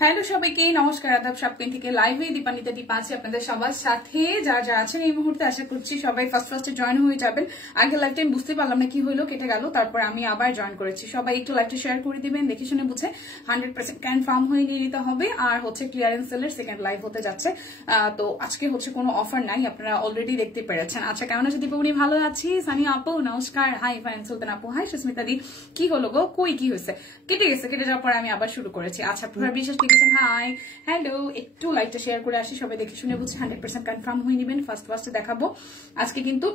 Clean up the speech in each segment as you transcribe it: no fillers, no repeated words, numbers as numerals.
Hello সবাইকে নমস্কার আদাব শপিং থেকে লাইভে দীপানিতা দীপা আছে আপনাদের সবার সাথে যারা আছেন এই মুহূর্তে আশা করছি সবাই ফার্স্টে জয়েন হয়ে যাবেন। আগে লাইভ টাইম বুঝতে পারলাম না কি হলো, কেটে গেল, তারপর আমি আবার জয়েন করেছি। সবাই একটু লাইভটা শেয়ার করে দিবেন, দেখে শুনে বুঝে 100% কনফার্ম হয়ে নিয়ে নিতে হবে। আর হচ্ছে ক্লিয়ারেন্স সেলের সেকেন্ড লাইভ হতে যাচ্ছে, তো আজকে হচ্ছে কোনো অফার নাই, আপনারা অলরেডি দেখতে পেরেছেন। আচ্ছা কেমন আছে দীপাবলি? ভালো আছি। সানি আপু নমস্কার, হাই ফাইন সুলতান আপু, হাই সুস্মিতা দি, কি হলো গো, কই কি হয়েছে? কেটে গেছে, কেটে যাওয়ার পরে আমি আবার শুরু করেছি। আচ্ছা প্রভার বিশ্বাস লিখেছেন হাই হ্যালো, একটু লাইকটা শেয়ার করে আসি, সবাই দেখে শুনে বুঝে 100% কনফার্ম হয়ে নেবেন। ফার্স্টে দেখাবো আজকে কিন্তু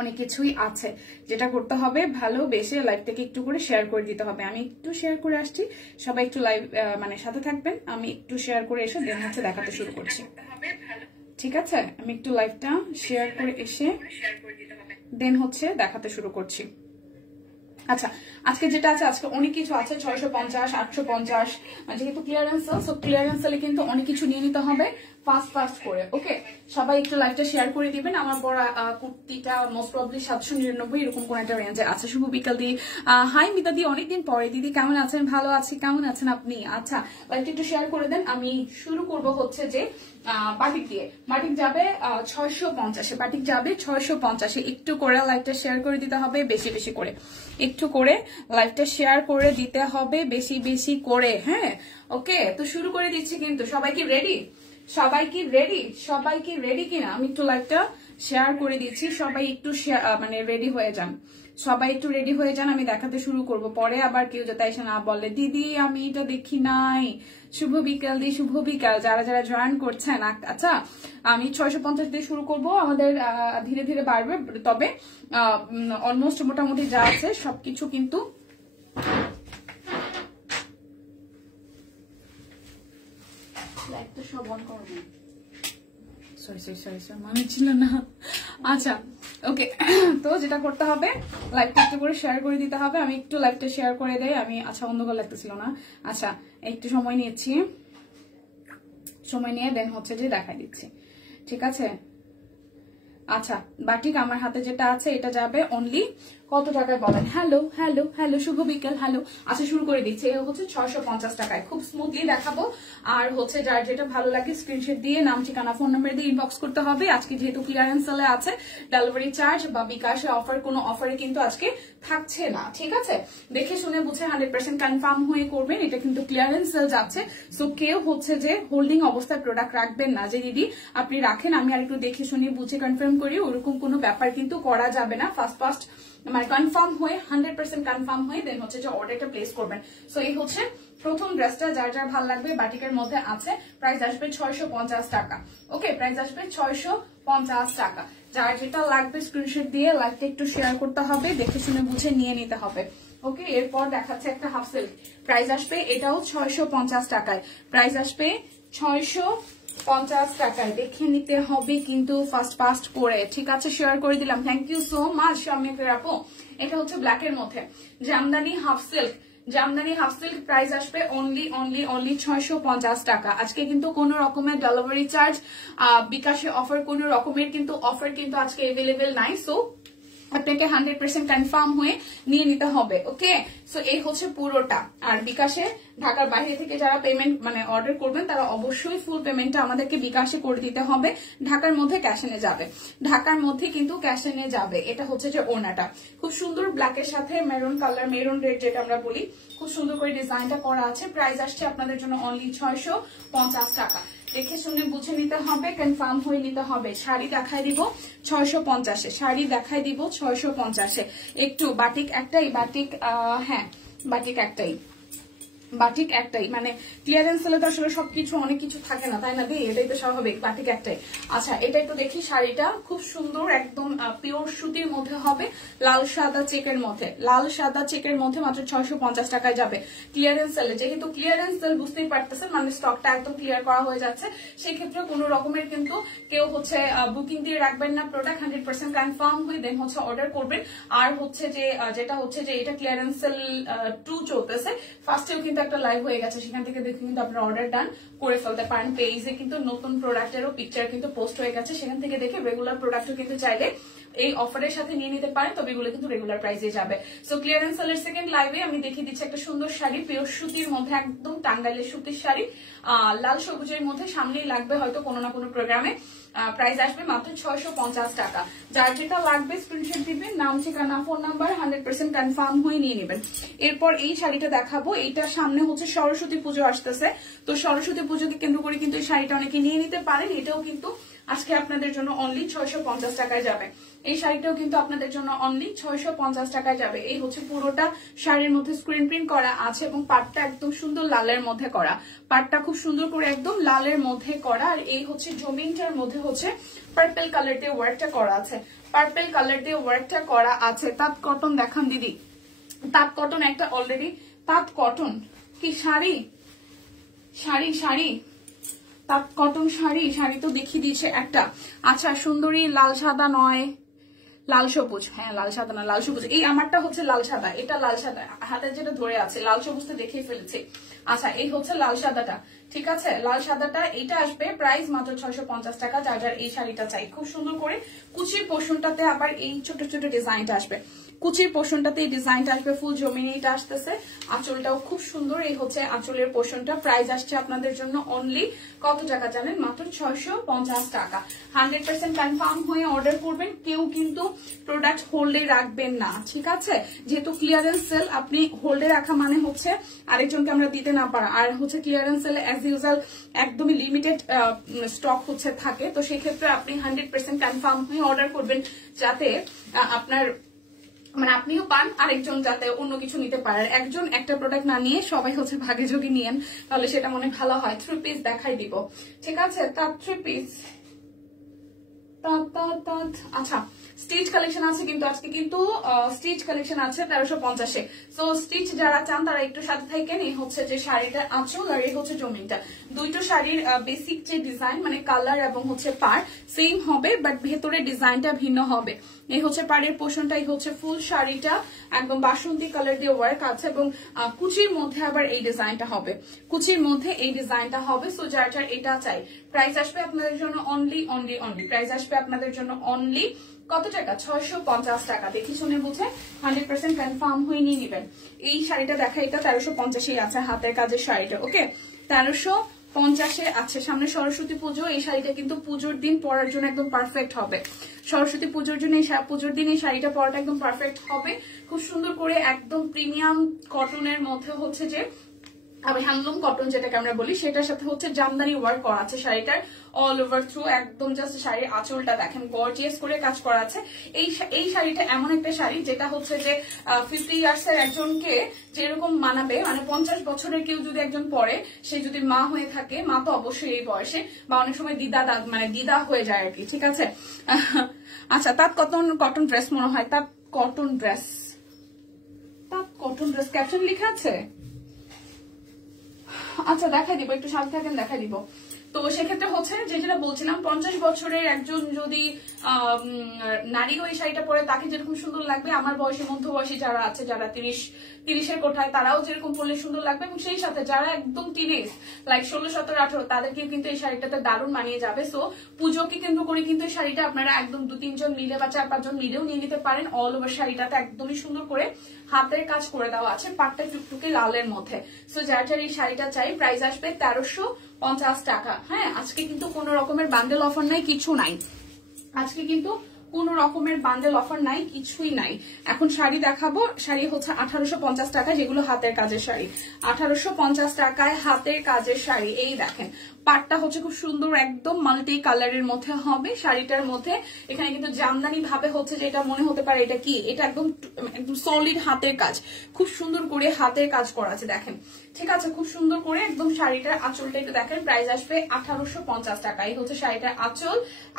অনেক কিছুই আছে, যেটা করতে হবে ভালোবেসে লাইভটাকে একটু করে শেয়ার করে দিতে হবে। আমি একটু শেয়ার করে আসছি, সবাই একটু লাইভ মানে সাথে থাকবেন। আমি একটু শেয়ার করে এসে দেন হচ্ছে দেখাতে শুরু করছি, ঠিক আছে? আমি একটু লাইভটা শেয়ার করে এসে দেন হচ্ছে দেখাতে শুরু করছি। আচ্ছা আজকে যেটা আছে, আজকে অনেক কিছু আছে, 650 850, যেহেতু ক্লিয়ারেন্স সেল, সো ক্লিয়ারেন্স সেলে কিন্তু অনেক কিছু নিয়ে নিতে হবে ফাস্ট করে। ওকে, সবাই একটু লাইভটা শেয়ার করে দিবেন। আমার পরা কুর্তিটা মোস্ট প্রবলি 799 এরকম কোন একটা রেঞ্জে আছে। শুভ বিকাল দি, হাই মিতা দি, অনেকদিন পরে দিদি, কেমন আছেন? ভালো আছি, কেমন আছেন আপনি? আচ্ছা লাইভটা একটু শেয়ার করে দেন। আমি শুরু করব হচ্ছে যে বাটিক দিয়ে। বাটিক যাবে 650, বাটিক যাবে 650। একটু করে লাইভটা শেয়ার করে দিতে হবে, বেশি বেশি করে, একটু করে লাইভটা শেয়ার করে দিতে হবে, বেশি বেশি করে। হ্যাঁ ওকে, তো শুরু করে দিচ্ছি কিন্তু। সবাই কি রেডি? সবাই কি রেডি? সবাই কি রেডি কিনা? আমি একটু লাইভটা শেয়ার করে দিচ্ছি, সবাই একটু মানে রেডি হয়ে যান, সবাই একটু রেডি হয়ে যান। আমি দেখাতে শুরু করব, পরে আবার কেউ যাতে এসে না বলে দিদি আমি এটা দেখি নাই। শুভ বিকাল দি, শুভ বিকাল যারা যারা জয়েন করছেন। আচ্ছা আমি 650 দিয়ে শুরু করব, আমাদের ধীরে ধীরে বাড়বে, তবে অলমোস্ট মোটামুটি যা আছে সবকিছু কিন্তু সব অন করবো। সরি মনে ছিল না। আচ্ছা ওকে, তো যেটা করতে হবে লাইভটা একটু করে শেয়ার করে দিতে হবে। আমি একটু লাইভটা শেয়ার করে দেই। আমি আচ্ছা অন্ধকার লাগতেছিল না। আচ্ছা একটু সময় নিয়েছি, সময় নিয়ে দেন হচ্ছে যে দেখাই দিচ্ছি, ঠিক আছে? আচ্ছা বাটিক আমার হাতে যেটা আছে এটা যাবে অনলি কত টাকায় বলেন? হ্যালো হ্যালো হ্যালো, শুভ বিকেল, হ্যালো। আচ্ছা শুরু করে দিচ্ছি, এটা হচ্ছে 650 টাকায়, খুব স্মুথলি দেখাবো। আর হচ্ছে যার যেটা ভালো লাগে স্ক্রিনশট দিয়ে নাম ঠিকানা ফোন নাম্বার দিয়ে ইনবক্স করতে হবে। আজকে যেহেতু ক্লিয়ারেন্স সেলে আছে, ডেলিভারি চার্জ বা বিকাশে অফার, কোনো অফারে কিন্তু আজকে থাকছে না, ঠিক আছে? দেখে শুনে বুঝে 100% কনফার্ম হয়ে করবেন। এটা কিন্তু ক্লিয়ারেন্স সেল যাচ্ছে, সো কেউ হচ্ছে যে হোল্ডিং অবস্থায় প্রোডাক্ট রাখবেন না, যে দিদি আপনি রাখেন আমি আর একটু দেখে শুনে বুঝে কনফার্ম করি, ওরকম কোনো ব্যাপার কিন্তু করা যাবে না। ফার্স্ট মানে কনফার্ম হয়ে 100% কনফার্ম হয়ে দেন হচ্ছে যে অর্ডারটা প্লেস করবেন। সো এই হচ্ছে প্রথম ড্রেসটা, যার যার ভালো লাগবে বাটিকের মধ্যে আছে। প্রাইস আসবে 650 টাকা। ওকে, প্রাইস আসবে 650 টাকা। যার যেটা লাগবে স্ক্রিনশট দিয়ে লাইভটা একটু শেয়ার করতে হবে, দেখে শুনে বুঝে নিয়ে নিতে হবে। ওকে, এরপর দেখাচ্ছে একটা হাফ সিল্ক, প্রাইস আসবে এটাও 650 টাকায়, প্রাইস আসবে 650 টাকায়। দেখে নিতে হবে কিন্তু ফাস্ট করে, ঠিক আছে? শেয়ার করে দিলাম, থ্যাংক ইউ সো মাচ শামিকের আপু। এটা হচ্ছে ব্ল্যাক এর মধ্যে Jamdani half silk, Jamdani half silk, price আসবে অনলি 650 টাকা। আজকে কিন্তু কোনো রকমের ডেলিভারি চার্জ, বিকাশে অফার, কোনো রকমের কিন্তু অফার কিন্তু আজকে এভেলেবেল নাই। সো আপনাকে 100% কনফার্ম হয়ে নিয়ে নিতে হবে। ওকে, সো এই হচ্ছে পুরোটা। আর বিকাশে ঢাকার বাইরে থেকে যারা পেমেন্ট মানে অর্ডার করবেন তারা অবশ্যই ফুল পেমেন্টটা আমাদেরকে বিকাশে করে দিতে হবে। ঢাকার মধ্যে ক্যাশ এনে যাবে, ঢাকার মধ্যে কিন্তু ক্যাশ এনে যাবে। এটা হচ্ছে যে ওনাটা খুব সুন্দর, ব্ল্যাকের সাথে মেরুন কালার, মেরুন রেড যেটা আমরা বলি, খুব সুন্দর করে ডিজাইনটা করা আছে। প্রাইস আসছে আপনাদের জন্য অনলি 650 টাকা। দেখে শুনে বুঝে নিতে হবে, কনফার্ম হয়ে নিতে হবে। শাড়ি দেখাই দিব 650-এ, শাড়ি দেখাই দিব 650-এ। একটু বাটিক একটাই, বাটিক হ্যাঁ বাটিক একটাই, বাটিক একটাই, মানে ক্লিয়ারেন্স সেলে তো আসলে সবকিছু অনেক কিছু থাকে না, তাই না দি? এটাই তো স্বাভাবিক, বাটিক একটাই। আচ্ছা এটা একটু দেখি, শাড়িটা খুব সুন্দর, একদম পিওর সুতির মধ্যে হবে, লাল সাদা চেকের মধ্যে, লাল সাদা চেকের মধ্যে মাত্র 650 টাকায় যাবে ক্লিয়ারেন্স সেলে। যেহেতু ক্লিয়ারেন্স সেল বুঝতেই পারতেছেন, মানে স্টকটা একদম ক্লিয়ার করা হয়ে যাচ্ছে, সেক্ষেত্রে কোনো রকমের কিন্তু কেউ হচ্ছে বুকিং দিয়ে রাখবেন না, প্রোডাক্ট 100% কনফার্ম হয়ে দেন হচ্ছে অর্ডার করবেন। আর হচ্ছে যে যেটা হচ্ছে যে এটা ক্লিয়ারেন্স সেল 2 চলতেছে, ফার্স্টেও কিন্তু একটা লাইভ হয়ে গেছে, সেখান থেকে দেখে কিন্তু আপনারা অর্ডার ডান করে ফেলতে পারেন। পেজে কিন্তু নতুন প্রোডাক্টেরও পিকচার কিন্তু পোস্ট হয়ে গেছে, সেখান থেকে দেখে রেগুলার প্রোডাক্টও কিন্তু চাইলে এই অফারের সাথে নিয়ে নিতে পারেন, তবে এগুলো কিন্তু রেগুলার প্রাইসে যাবে। সো ক্লিয়ারেন্স সেলের সেকেন্ড লাইভে আমি দেখিয়ে দিচ্ছি একটা সুন্দর শাড়ি, পিওর সুতির মধ্যে, একদম টাঙ্গাইলের সুতির শাড়ি, লাল সবুজের মধ্যে, সামনেই লাগবে হয়তো কোনো না কোনো প্রোগ্রামে। প্রাইস আসবে মাত্র 650 টাকা। যার যেটা লাগবে স্ক্রিনশট দিবেন, নাম ঠিকানা ফোন নাম্বার 100% কনফার্ম হয়ে নিয়ে নেবেন। এরপর এই শাড়িটা দেখাবো, এইটা সামনে হচ্ছে সরস্বতী পুজো আসতেছে, তো সরস্বতী পুজোকে কেন্দ্র করে কিন্তু এই শাড়িটা অনেকে নিয়ে নিতে পারেন। এটাও কিন্তু আজকে আপনাদের জন্য অনলি 650 টাকায় যাবে। এই শাড়িটাও কিন্তু আপনাদের জন্য অনলি 650 টাকায় যাবে। এই হচ্ছে পুরোটা শাড়ির মধ্যে স্ক্রিন প্রিন্ট করা আছে এবং পাটটা একদম সুন্দর লালের মধ্যে করা, পাটটা খুব সুন্দর করে একদম লালের মধ্যে করা। আর এই হচ্ছে জমিনটার মধ্যে হচ্ছে পার্পল কালার দিয়ে ওয়ার্কটা করা আছে, পার্পল কালার দিয়ে ওয়ার্কটা করা আছে। তাঁত কটন দেখান দিদি, তাঁত কটন একটা অলরেডি, তাঁত কটন কি শাড়ি, শাড়ি শাড়ি তাঁত কটন শাড়ি, শাড়ি তো দেখিয়ে দিয়েছে একটা। আচ্ছা সুন্দরী লাল সাদা নয়, লাল সবুজ, হ্যাঁ লাল সাদা না লাল সবুজ, এই আমারটা হচ্ছে লাল সাদা, এটা লাল সাদা, হাতে যেটা ধরে আছে লাল সবুজটা দেখেই ফেলেছি। আচ্ছা এই হচ্ছে লাল সাদাটা, ঠিক আছে, লাল সাদাটা এটা আসবে প্রাইস মাত্র 650 টাকা। যার যার এই শাড়িটা চাই, খুব সুন্দর করে কুচির পোর্শনটাতে আবার এই ছোট ছোট ডিজাইনটা আসবে, কুচির পোর্শনটাতে এই ডিজাইনটা আসবে, ফুল জমিনিটা আসতেছে, আঁচলটাও খুব সুন্দর। এই হচ্ছে আঁচলের পোর্শনটা, প্রাইস আসছে আপনাদের জন্য অনলি কত টাকা জানেন, মাত্র 650 টাকা। 100% কনফার্ম হয়ে অর্ডার করবেন, কেউ কিন্তু প্রোডাক্ট হোল্ডে রাখবেন না, ঠিক আছে, যেহেতু ক্লিয়ারেন্স সেল, আপনি হোল্ডে রাখা মানে হচ্ছে আরেকজনকে আমরা দিতে না পারা, আর হচ্ছে ক্লিয়ারেন্স সেলে অ্যাজ ইউজুয়াল একদমই লিমিটেড স্টক হচ্ছে থাকে, তো সেই ক্ষেত্রে আপনি 100% কনফার্ম হয়ে অর্ডার করবেন, যাতে আপনার মানে আপনিও পান, আরেকজন যাতে অন্য কিছু নিতে পারে। একজন একটা প্রোডাক্ট না নিয়ে সবাই হচ্ছে ভাগে যোগে নিয়েন, তাহলে সেটা মনে ভালো হয়। 3 পিস দেখাই দিব, ঠিক আছে, তার 3 পিস। আচ্ছা স্টিচ কালেকশন আছে কিন্তু আজকে, কিন্তু স্টিচ কালেকশন আছে 1350-এ। সো স্টিচ যারা চান তারা একটু সাথে থাকেন। এই হচ্ছে যে শাড়িটা আঁচল, আর এই হচ্ছে জমিনটা, দুইটো শাড়ির বেসিক যে ডিজাইন মানে কালার এবং হচ্ছে পার সেম হবে, বাট ভেতরে ডিজাইনটা ভিন্ন হবে। এই হচ্ছে পাড়ের পোর্শনটা, এই হচ্ছে ফুল শাড়িটা একদম বাসন্তী কালার দিয়ে ওয়ার্ক আছে, এবং কুচির মধ্যে আবার এই ডিজাইনটা হবে, কুচির মধ্যে এই ডিজাইনটা হবে। সো যার যার এটা চাই, প্রাইস আসবে আপনাদের জন্য অনলি অনলি অনলি, প্রাইস আসবে আপনাদের জন্য অনলি কত টাকা, 650 টাকা। দেখি শুনে বুঝে 100% কনফার্ম হয়ে নিয়ে নেবেন। এই শাড়িটা দেখা, এটা 1350-এই আছে, হাতের কাজের শাড়িটা, ওকে 1350-এ আছে। সামনে সরস্বতী পুজো, এই শাড়িটা কিন্তু পুজোর দিন পরার জন্য একদম পারফেক্ট হবে। সরস্বতী পুজোর জন্য পুজোর দিন এই শাড়িটা পরাটা একদম পারফেক্ট হবে। খুব সুন্দর করে একদম প্রিমিয়াম কটনের মধ্যে হচ্ছে যে আবার হ্যান্ডলুম কটন যেটাকে আমরা বলি, সেটার সাথে হচ্ছে জামদানি ওয়ার্ক করা আছে শাড়িটার অল ওভার থ্রু, একদম জাস্ট শাড়ির আঁচলটা দেখেন গর্জিয়াস করে কাজ করা আছে। এই শাড়িটা এমন একটা শাড়ি যেটা হচ্ছে যে 50 ইয়ার্সের একজনকে যেরকম মানাবে, মানে 50 বছরের কেউ যদি একজন পরে, সে যদি মা হয়ে থাকে, মা তো অবশ্যই এই বয়সে, বা অনেক সময় দিদা হয়ে যায় আর কি, ঠিক আছে। আচ্ছা তাঁত কটন ড্রেস মনে হয়, তাঁত কটন ড্রেস, তাঁত কটন ড্রেস ক্যাপশন লেখা আছে। আচ্ছা দেখাই দিব, একটু সাথে থাকেন, দেখাই দিব। তো সেক্ষেত্রে হচ্ছে যেটা বলছিলাম, 50 বছরের একজন যদি নারী ওই শাড়িটা পরে, তাকে যেরকম সুন্দর লাগবে, আমার বয়সী মধ্যবয়সী যারা আছে, যারা 30-এর কোঠায়, তারাও যেরকম পরলে সুন্দর লাগবে, এবং সেই সাথে যারা একদম টিনেজ লাইক 16, 17, 18, তাদেরকেও কিন্তু এই শাড়িটাতে দারুণ মানিয়ে যাবে। সো পুজোকে কেন্দ্র করে কিন্তু এই শাড়িটা আপনারা একদম 2-3 জন মিলে বা 4-5 জন মিলেও নিয়ে নিতে পারেন। অল ওভার শাড়িটাতে একদমই সুন্দর করে হাতের কাজ করে দেওয়া আছে, পাটটা টুকটুকে লালের মধ্যে। সো যার যার এই শাড়িটা চাই, প্রাইস আসবে 1350 টাকা। হ্যাঁ আজকে কিন্তু কোনো রকমের বান্ডেল অফার নাই, কিছু নাই, আজকে কিন্তু কোন রকমের বান্ডেল অফার নাই, কিছুই নাই। এখন শাড়ি দেখাবো, শাড়ি হচ্ছে 1850 টাকা, যেগুলো হাতের কাজের শাড়ি, 1850 টাকায় হাতের কাজের শাড়ি। এই দেখেন পাটটা হচ্ছে খুব সুন্দর, একদম মাল্টি কালারের মধ্যে হবে শাড়িটার মধ্যে। এখানে কিন্তু জামদানি ভাবে হচ্ছে যে এটা মনে হতে পারে এটা কি, এটা একদম সলিড হাতের কাজ, খুব সুন্দর করে হাতের কাজ করা আছে দেখেন, ঠিক আছে, খুব সুন্দর করে একদম শাড়িটার আঁচলটা একটু দেখেন, প্রাইস আসবে 1850 টাকা। এই হচ্ছে শাড়িটার আঁচল,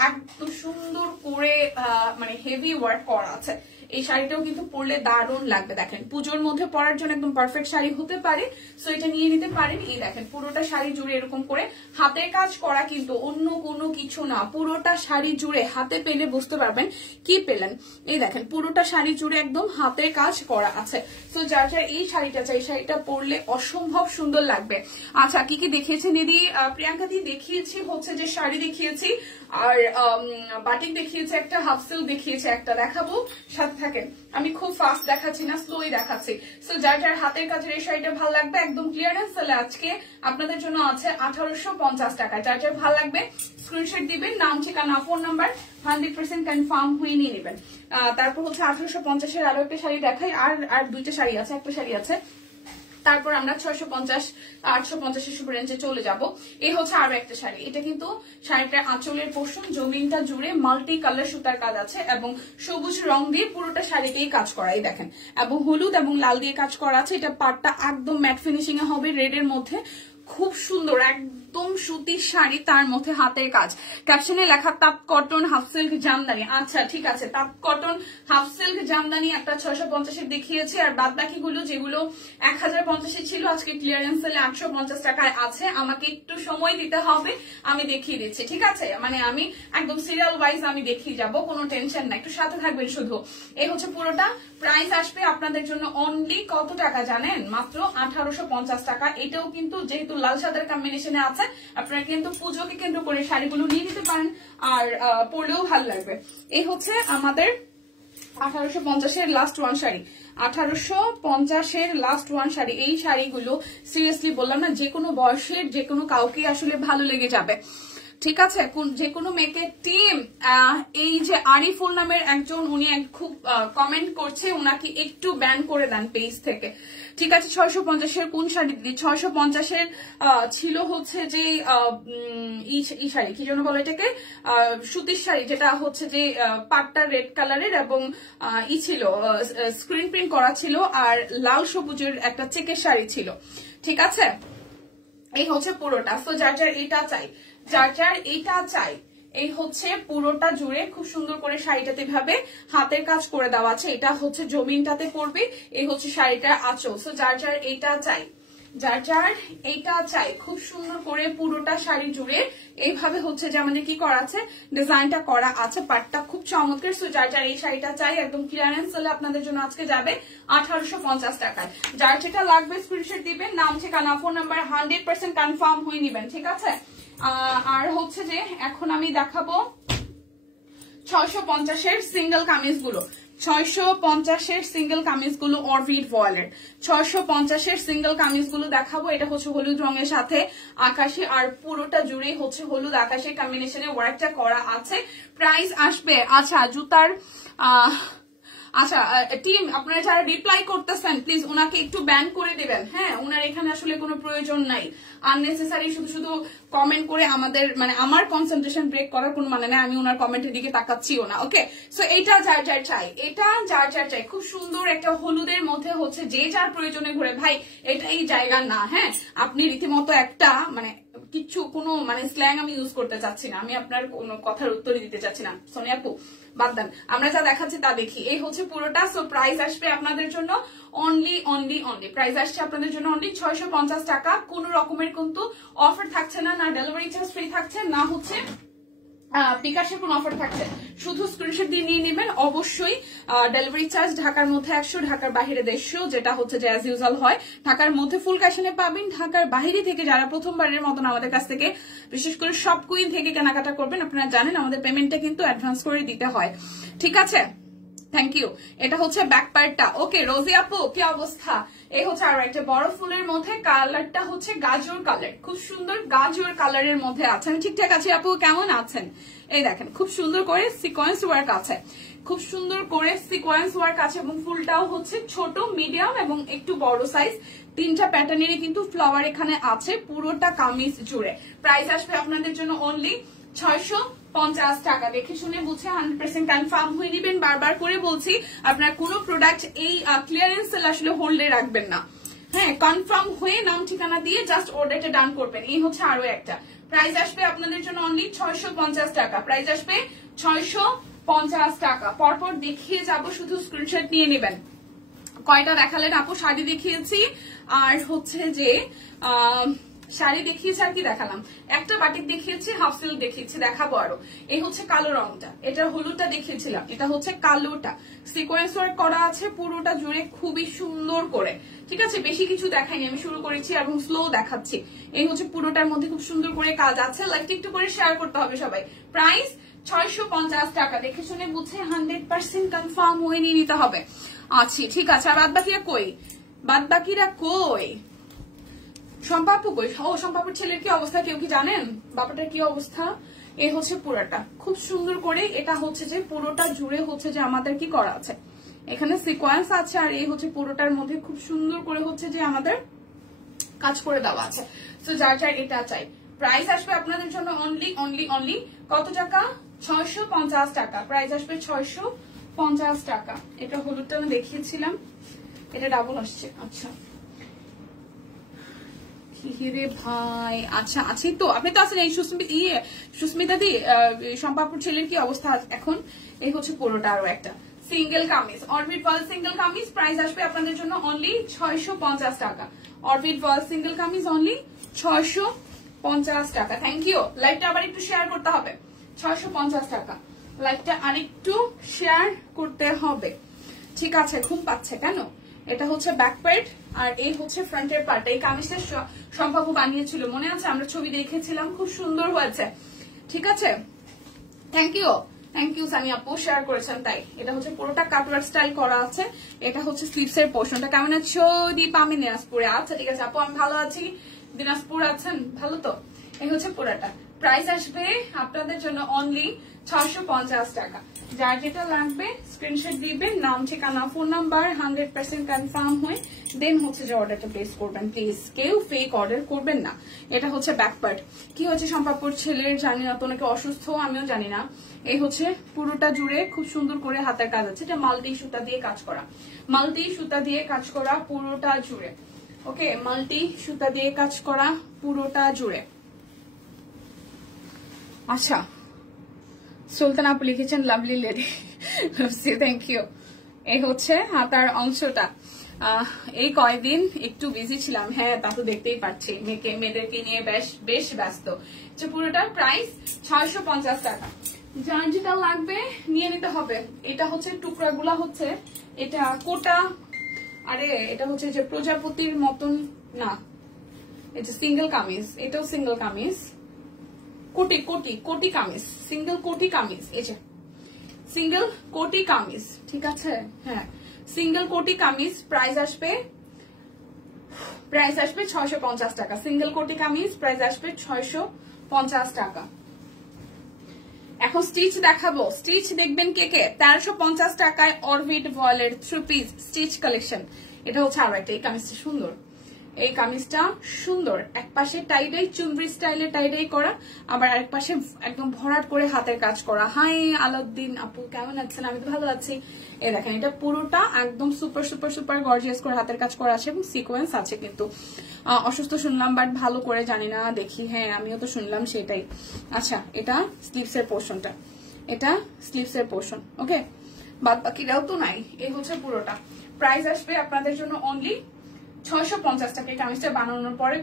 একদম সুন্দর করে মানে হেভি ওয়ার্ক করা আছে। এই শাড়িটাও কিন্তু পরলে দারুণ লাগবে। দেখেন পুজোর মধ্যে পরার জন্য একদম পারফেক্ট শাড়ি হতে পারে, সো এটা নিয়ে নিতে পারেন। এই দেখেন পুরোটা শাড়ি জুড়ে এরকম করে হাতের কাজ করা, কিন্তু অন্য কোনো কিছু না, পুরোটা শাড়ি জুড়ে হাতে পেলে বুঝতে পারবেন কি পেলেন। এই দেখেন পুরোটা শাড়ি জুড়ে একদম হাতের কাজ করা আছে। সো যার যার এই শাড়িটা চাই, শাড়িটা পরলে অসম্ভব সুন্দর লাগবে। আচ্ছা কি কি দেখিয়েছেন দিদি? প্রিয়াঙ্কা দি দেখিয়েছি হচ্ছে যে শাড়ি দেখিয়েছি, আর বাটিক দেখিয়েছে একটা, হাফ সিল্ক দেখিয়েছে একটা, দেখাবো সাথে থাকেন। আমি খুব ফাস্ট দেখাচ্ছি না, স্লোই দেখাচ্ছি। সো যার যার হাতের কাজের এই শাড়িটা ভালো লাগবে, একদম ক্লিয়ারেন্স সেলে আজকে আপনাদের জন্য আছে 1850 টাকা। যার যার ভালো লাগবে স্ক্রিনশট দিবেন, নাম ঠিকানা ফোন নাম্বার 100% কনফার্ম হয়ে নিয়ে নেবেন। তারপর হচ্ছে 1850-এর আরো একটা শাড়ি দেখাই, আর দুইটা শাড়ি আছে, একটা শাড়ি আছে, তারপর আমরা 650 850 রেঞ্জে চলে যাব। এই হচ্ছে আরো একটা শাড়ি, এটা কিন্তু শাড়িটার আঁচলের পোর্শন জমিনটা জুড়ে মাল্টি কালার সুতার কাজ আছে এবং সবুজ রং দিয়ে পুরোটা শাড়িকেই কাজ করা, এই দেখেন, এবং হলুদ এবং লাল দিয়ে কাজ করা আছে। এটা পাটটা একদম ম্যাট ফিনিশিং এ হবে, রেড এর মধ্যে, খুব সুন্দর একদম সুতির শাড়ি, তার মধ্যে হাতের কাজ। ক্যাপশনে লেখা তাঁত কটন হাফ সিল্ক জামদানি। আচ্ছা ঠিক আছে, তাঁত কটন হাফ সিল্ক জামদানি একটা 650-এর দেখিয়েছি, আর বাদ বাকি গুলো যেগুলো 1050-এ ছিল আজকে ক্লিয়ারেন্স সেলে 850 টাকায় আছে। আমাকে একটু সময় দিতে হবে, আমি দেখিয়ে দিচ্ছি, ঠিক আছে? মানে আমি একদম সিরিয়াল ওয়াইজ আমি দেখিয়ে যাব, কোনো টেনশন না, একটু সাথে থাকবেন শুধু। এই হচ্ছে পুরোটা। প্রাইস আসবে আপনাদের জন্য অনলি কত টাকা জানেন? মাত্র 1850 টাকা। এটাও কিন্তু যেহেতু লাল সাদার কম্বিনেশনে আছে, আপনারা কিন্তু পুজোকে কেন্দ্র করে শাড়িগুলো নিয়ে নিতে পারেন, আর পরলেও ভালো লাগবে। এই হচ্ছে আমাদের 1850-এর লাস্ট ওয়ান শাড়ি, 1850-এর লাস্ট ওয়ান শাড়ি। এই শাড়িগুলো সিরিয়াসলি বললাম না, যে কোনো বয়সের যে কোনো কাউকে আসলে ভালো লেগে যাবে, ঠিক আছে? যে কোনো মেয়েকে টিম। এই যে আরিফুল নামের একজন, উনি খুব কমেন্ট করছে, উনাকে একটু ব্যান করে দেন পেজ থেকে, ঠিক আছে? 650-এর কোন শাড়ি দিদি? 650-এর ছিল হচ্ছে যে ই শাড়ি, কি যেন বলো এটাকে, সুতির শাড়ি, যেটা হচ্ছে যে পাটটা রেড কালারের এবং ই ছিল স্ক্রিন প্রিন্ট করা ছিল, আর লাল সবুজের একটা চেকের শাড়ি ছিল, ঠিক আছে? এই হচ্ছে পুরোটা। সো যার যার এটা চাই, যার যার এটা চাই, এই হচ্ছে পুরোটা জুড়ে খুব সুন্দর করে শাড়িটাতে ভাবে হাতের কাজ করে দেওয়া আছে। এটা হচ্ছে জমিনটাতে পড়বে, এই হচ্ছে শাড়িটার আঁচল। সো যার যার এটা চাই, যার যার এইটা চাই, খুব সুন্দর করে পুরোটা শাড়ি জুড়ে এইভাবে হচ্ছে যে আমাদের কি করা আছে, ডিজাইনটা করা আছে, পাটটা খুব চমৎকার। সো যার যার এই শাড়িটা চাই, একদম ক্লিয়ারেন্স সেলে আপনাদের জন্য আজকে যাবে 1850 টাকায়। যার যেটা লাগবে স্ক্রিনশট দিবেন, নাম ঠিকানা ফোন নাম্বার 100% কনফার্ম হয়ে নিবেন, ঠিক আছে? আর হচ্ছে যে এখন আমি দেখাবো 650-এর সিঙ্গেল কামিজগুলো, 650-এর সিঙ্গেল কামিজগুলো অরবিট ভয়েলের 650-এর সিঙ্গেল কামিজগুলো দেখাবো। এটা হচ্ছে হলুদ রঙের সাথে আকাশি, আর পুরোটা জুড়ে হচ্ছে হলুদ আকাশের কম্বিনেশনে ওয়ার্কটা করা আছে। প্রাইস আসবে, আচ্ছা জুতার আচ্ছা টিম আপনারা যারা রিপ্লাই করতেছেন প্লিজ ওনাকে একটু ব্যান করে দিবেন, হ্যাঁ? ওনার এখানে আসলে কোনো প্রয়োজন নাই, আননেসেসারি শুধু শুধু কমেন্ট করে আমাদের মানে আমার কনসেন্ট্রেশন ব্রেক করার কোনো মানে নেই। আমি ওনার কমেন্টের দিকে তাকাচ্ছিও না, ওকে? সো এটা যার যার চাই, এটা যার যার চাই। খুব সুন্দর একটা হলুদের মধ্যে হচ্ছে যে যার প্রয়োজনে ঘুরে, ভাই এটা এই জায়গা না, হ্যাঁ? আপনি রীতিমতো একটা মানে কিছু কোনো মানে স্ল্যাং আমি ইউজ করতে চাচ্ছি না, আমি আপনার কোনো কথার উত্তরই দিতে চাচ্ছি না, সোনিয়া আপু বাদ দেন, আমরা যা দেখাচ্ছি তা দেখি। এই হচ্ছে পুরোটা। সো প্রাইস আসবে আপনাদের জন্য অনলি প্রাইস আসছে আপনাদের জন্য অনলি 650 টাকা। কোন রকমের কিন্তু অফার থাকছে না, না ডেলিভারি চার্জ ফ্রি থাকছে, না হচ্ছে বিকাশের কোন অফার থাকছে। শুধু স্ক্রিনশট দিয়ে নিয়ে নেবেন। অবশ্যই ডেলিভারি চার্জ ঢাকার মধ্যে 100, ঢাকার বাইরে 150, যেটা হচ্ছে যে অ্যাজ ইউজুয়াল হয়। ঢাকার মধ্যে ফুল ক্যাশনে পাবেন। ঢাকার বাইরে থেকে যারা প্রথমবারের মতন আমাদের কাছ থেকে বিশেষ করে শপ কুইন থেকে কেনাকাটা করবেন, আপনারা জানেন আমাদের পেমেন্টটা কিন্তু অ্যাডভান্স করে দিতে হয়, ঠিক আছে? Thank you. এটা হচ্ছে ব্যাক পার্টটা। ওকে রোজি আপু কি অবস্থা? এই হচ্ছে আরো একটা বড় ফুলের মধ্যে, কালারটা হচ্ছে গাজর কালার, খুব সুন্দর গাজর কালারের মধ্যে আছে। আমি ঠিকঠাক আছি আপু, কেমন আছেন? এই দেখেন খুব সুন্দর করে সিকোয়েন্স ওয়ার্ক আছে, খুব সুন্দর করে সিকোয়েন্স ওয়ার্ক আছে, এবং ফুলটাও হচ্ছে ছোট, মিডিয়াম এবং একটু বড় সাইজ। তিনটা প্যাটার্নেরই কিন্তু ফ্লাওয়ার এখানে আছে পুরোটা কামিজ জুড়ে। প্রাইস আসবে আপনাদের জন্য অনলি 650 টাকা। দেখে শুনে বুঝে 100% কনফার্ম হয়ে নিবেন। বারবার করে বলছি আপনার কোনো প্রোডাক্ট এই ক্লিয়ারেন্স সেল আসলে হোল্ডে রাখবেন না, হ্যাঁ? কনফার্ম হয়ে নাম ঠিকানা দিয়ে জাস্ট অর্ডারটা ডান করবেন। এই হচ্ছে আরো একটা। প্রাইস আসবে আপনাদের জন্য অনলি 650 টাকা। প্রাইস আসবে 650 50 টাকা। পরপর দেখিয়ে যাব, শুধু স্ক্রিনশট নিয়ে নেবেন। কয়টা দেখালেন আপু? শাড়ি দেখিয়েছি, আর হচ্ছে যে শাড়ি দেখিয়েছি, আর কি দেখালাম, একটা বাটিক দেখিয়েছি, হাফ সিল্ক দেখিয়েছি, দেখাবো আরো। এই হচ্ছে কালো রংটা, এটা হলুদটা দেখিয়েছিলাম, এটা হচ্ছে কালোটা, সিকোয়েন্স ওয়ার্ক করা আছে পুরোটা জুড়ে, খুবই সুন্দর করে। ঠিক আছে, বেশি কিছু দেখাইনি, আমি শুরু করেছি এবং স্লো দেখাচ্ছি। এই হচ্ছে পুরোটার মধ্যে খুব সুন্দর করে কাজ আছে। লাইকটা একটু করে শেয়ার করতে হবে সবাই। প্রাইস 650 টাকা। দেখে শুনে বুঝে 100% কনফার্ম হয়ে নিয়ে নিতে হবে। আচ্ছা ঠিক আছে, আর বাদ বাকিরা কই? বাদ বাকিরা কই? সম্পাপু কই? ও সম্পাপুর ছেলের কি অবস্থা কেউ কি জানেন? বাবাটার কি অবস্থা? এই হচ্ছে পুরোটা খুব সুন্দর করে, এটা হচ্ছে যে পুরোটা জুড়ে হচ্ছে যে আমাদের কি করা আছে, এখানে সিকোয়েন্স আছে, আর এই হচ্ছে পুরোটার মধ্যে খুব সুন্দর করে হচ্ছে যে আমাদের কাজ করে দেওয়া আছে। তো যার যার এটা চাই। প্রাইস আসবে আপনাদের জন্য অনলি কত টাকা? 650 টাকা। প্রাইস আসবে 650 টাকা। এটা হলুদটা আমি দেখিয়েছিলাম, এটা ডাবল আসছে। আচ্ছা রে ভাই, আচ্ছা আছি তো, আপনি তো আছেন। এই সুস্মিতা দি, সম্পাপুর ছেলের কি অবস্থা এখন? এই হচ্ছে পুরোটা আরো একটা single kameez, orbit wall single kameez. Price আসবে আপনাদের জন্য অনলি 650 টাকা। Orbit wall single kameez only 650 টাকা। Thank you. লাইভটা আবার একটু শেয়ার করতে হবে। 650 টাকা। লাইভটা আরেকটু শেয়ার করতে হবে। ঠিক আছে, ঘুম পাচ্ছে কেন? এটা হচ্ছে ব্যাক পার্ট, আর এই হচ্ছে ফ্রন্টের পার্ট। এই কামিজটা সম্পাবু বানিয়েছিল, মনে আছে? আমরা ছবি দেখেছিলাম, খুব সুন্দর হয়েছে। ঠিক আছে, থ্যাংক ইউ সামি আপু, শেয়ার করেছেন। তাই এটা হচ্ছে পুরোটা কাটওয়ার্ক স্টাইল করা আছে। এটা হচ্ছে স্লিভস এর পোর্শনটা। কেমন আছো দীপ? আমি দিনাজপুরে। আচ্ছা ঠিক আছে আপু, আমি ভালো আছি। দিনাজপুর আছেন? ভালো তো। এই হচ্ছে পুরোটা। প্রাইস আসবে আপনাদের জন্য অনলি 650 টাকা। যার যেটা লাগবে স্ক্রিনশট দিবেন, নাম ঠিকানা ফোন নাম্বার 100% কনফার্ম হয়ে দেন হচ্ছে যে অর্ডারটা প্লেস করবেন। প্লিজ কেউ ফেক অর্ডার করবেন না। এটা হচ্ছে ব্যাক পার্ট। কি হচ্ছে সম্পাপুর ছেলের জানি না তো, নাকি অসুস্থ আমিও জানি না। এই হচ্ছে পুরোটা জুড়ে খুব সুন্দর করে হাতের কাজ আছে। এটা মাল্টি সুতা দিয়ে কাজ করা, মাল্টি সুতা দিয়ে কাজ করা পুরোটা জুড়ে। ওকে, মাল্টি সুতা দিয়ে কাজ করা পুরোটা জুড়ে। আচ্ছা, সুলতান আপু লিখেছেন লাভলি লেডি, থ্যাংক ইউ। এই হচ্ছে হাতার অংশটা। এই কয়দিন একটু বিজি ছিলাম, হ্যাঁ তা তো দেখতেই পাচ্ছি, মেয়েদেরকে নিয়ে বেশ ব্যস্ত। পুরোটা প্রাইস 650 টাকা। যার যেটা লাগবে নিয়ে নিতে হবে। এটা হচ্ছে টুকরাগুলা হচ্ছে, এটা কোটা, আরে এটা হচ্ছে যে প্রজাপতির মতন না, এটা সিঙ্গেল কামিজ, এটাও সিঙ্গেল কামিজ, কোটি কামিজ, সিঙ্গেল কোটি কামিজ। এই যে সিঙ্গেল কোটি কামিজ, ঠিক আছে? হ্যাঁ, সিঙ্গেল কোটি কামিজ। প্রাইস আসবে 650 টাকা। সিঙ্গেল কোটি কামিজ প্রাইস আসবে 650 টাকা। এখন স্টিচ দেখাবো। স্টিচ দেখবেন কে কে? 1350 টাকায় অরবিট ভয়েলের 3 পিস স্টিচ কালেকশন। এটা হচ্ছে আরো একটা, এই কামিজটা সুন্দর, এই কামিজটা সুন্দর। এক পাশে টাইডাই চুনরি স্টাইলে টাইডাই করা, আবার আরেক পাশে একদম ভরাট করে হাতের কাজ করা। হাই আলাউদ্দিন আপু, কেমন আছেন? আমি তো ভালো আছি। এই দেখেন, এটা পুরোটা একদম সুপার সুপার সুপার গর্জিয়াস করে হাতের কাজ করা আছে এবং সিকোয়েন্স আছে। কিন্তু অসুস্থ শুনলাম, বাট ভালো করে জানি না, দেখি। হ্যাঁ আমিও তো শুনলাম সেটাই। আচ্ছা, এটা স্লিভস এর পোর্শনটা, এটা স্লিভস এর পোর্শন। ওকে, বাদ বাকিরাও তো নাই। এই হচ্ছে পুরোটা। প্রাইস আসবে আপনাদের জন্য অনলি 650 টাকা। এই কামিজটা বানানোর পরে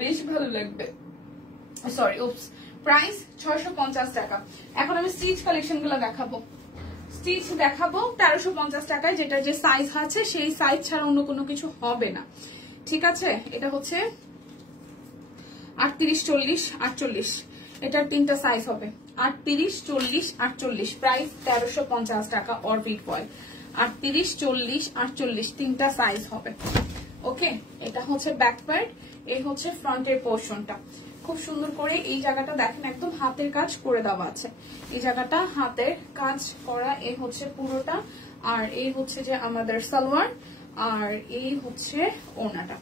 বেশ ভালো লাগবে। সরি, উপস। প্রাইস 650 টাকা। এখন আমি স্টিচ কালেকশন গুলো দেখাবো। স্টিচ দেখাবো 1350 টাকায়, যেটা যে সাইজ আছে সেই সাইজ ছাড়া অন্য কোনো কিছু হবে না। ঠিক আছে, এটা হচ্ছে 38, 40, 48। এটার 3টা সাইজ হবে, 38, 40, 48। প্রাইস 1350 টাকা। অরবিট ভয়েল 38, 40, 48 3টা সাইজ হবে। ওকে, এটা হচ্ছে ব্যাক পার্ট, এই হচ্ছে ফ্রন্টের পোর্শনটা। খুব সুন্দর করে এই জায়গাটা দেখেন, একদম হাতের কাজ করে দেওয়া আছে। এই জায়গাটা হাতের কাজ করা। এই হচ্ছে পুরোটা, আর এই হচ্ছে যে আমাদের সালোয়ার, আর এই হচ্ছে ওড়নাটা।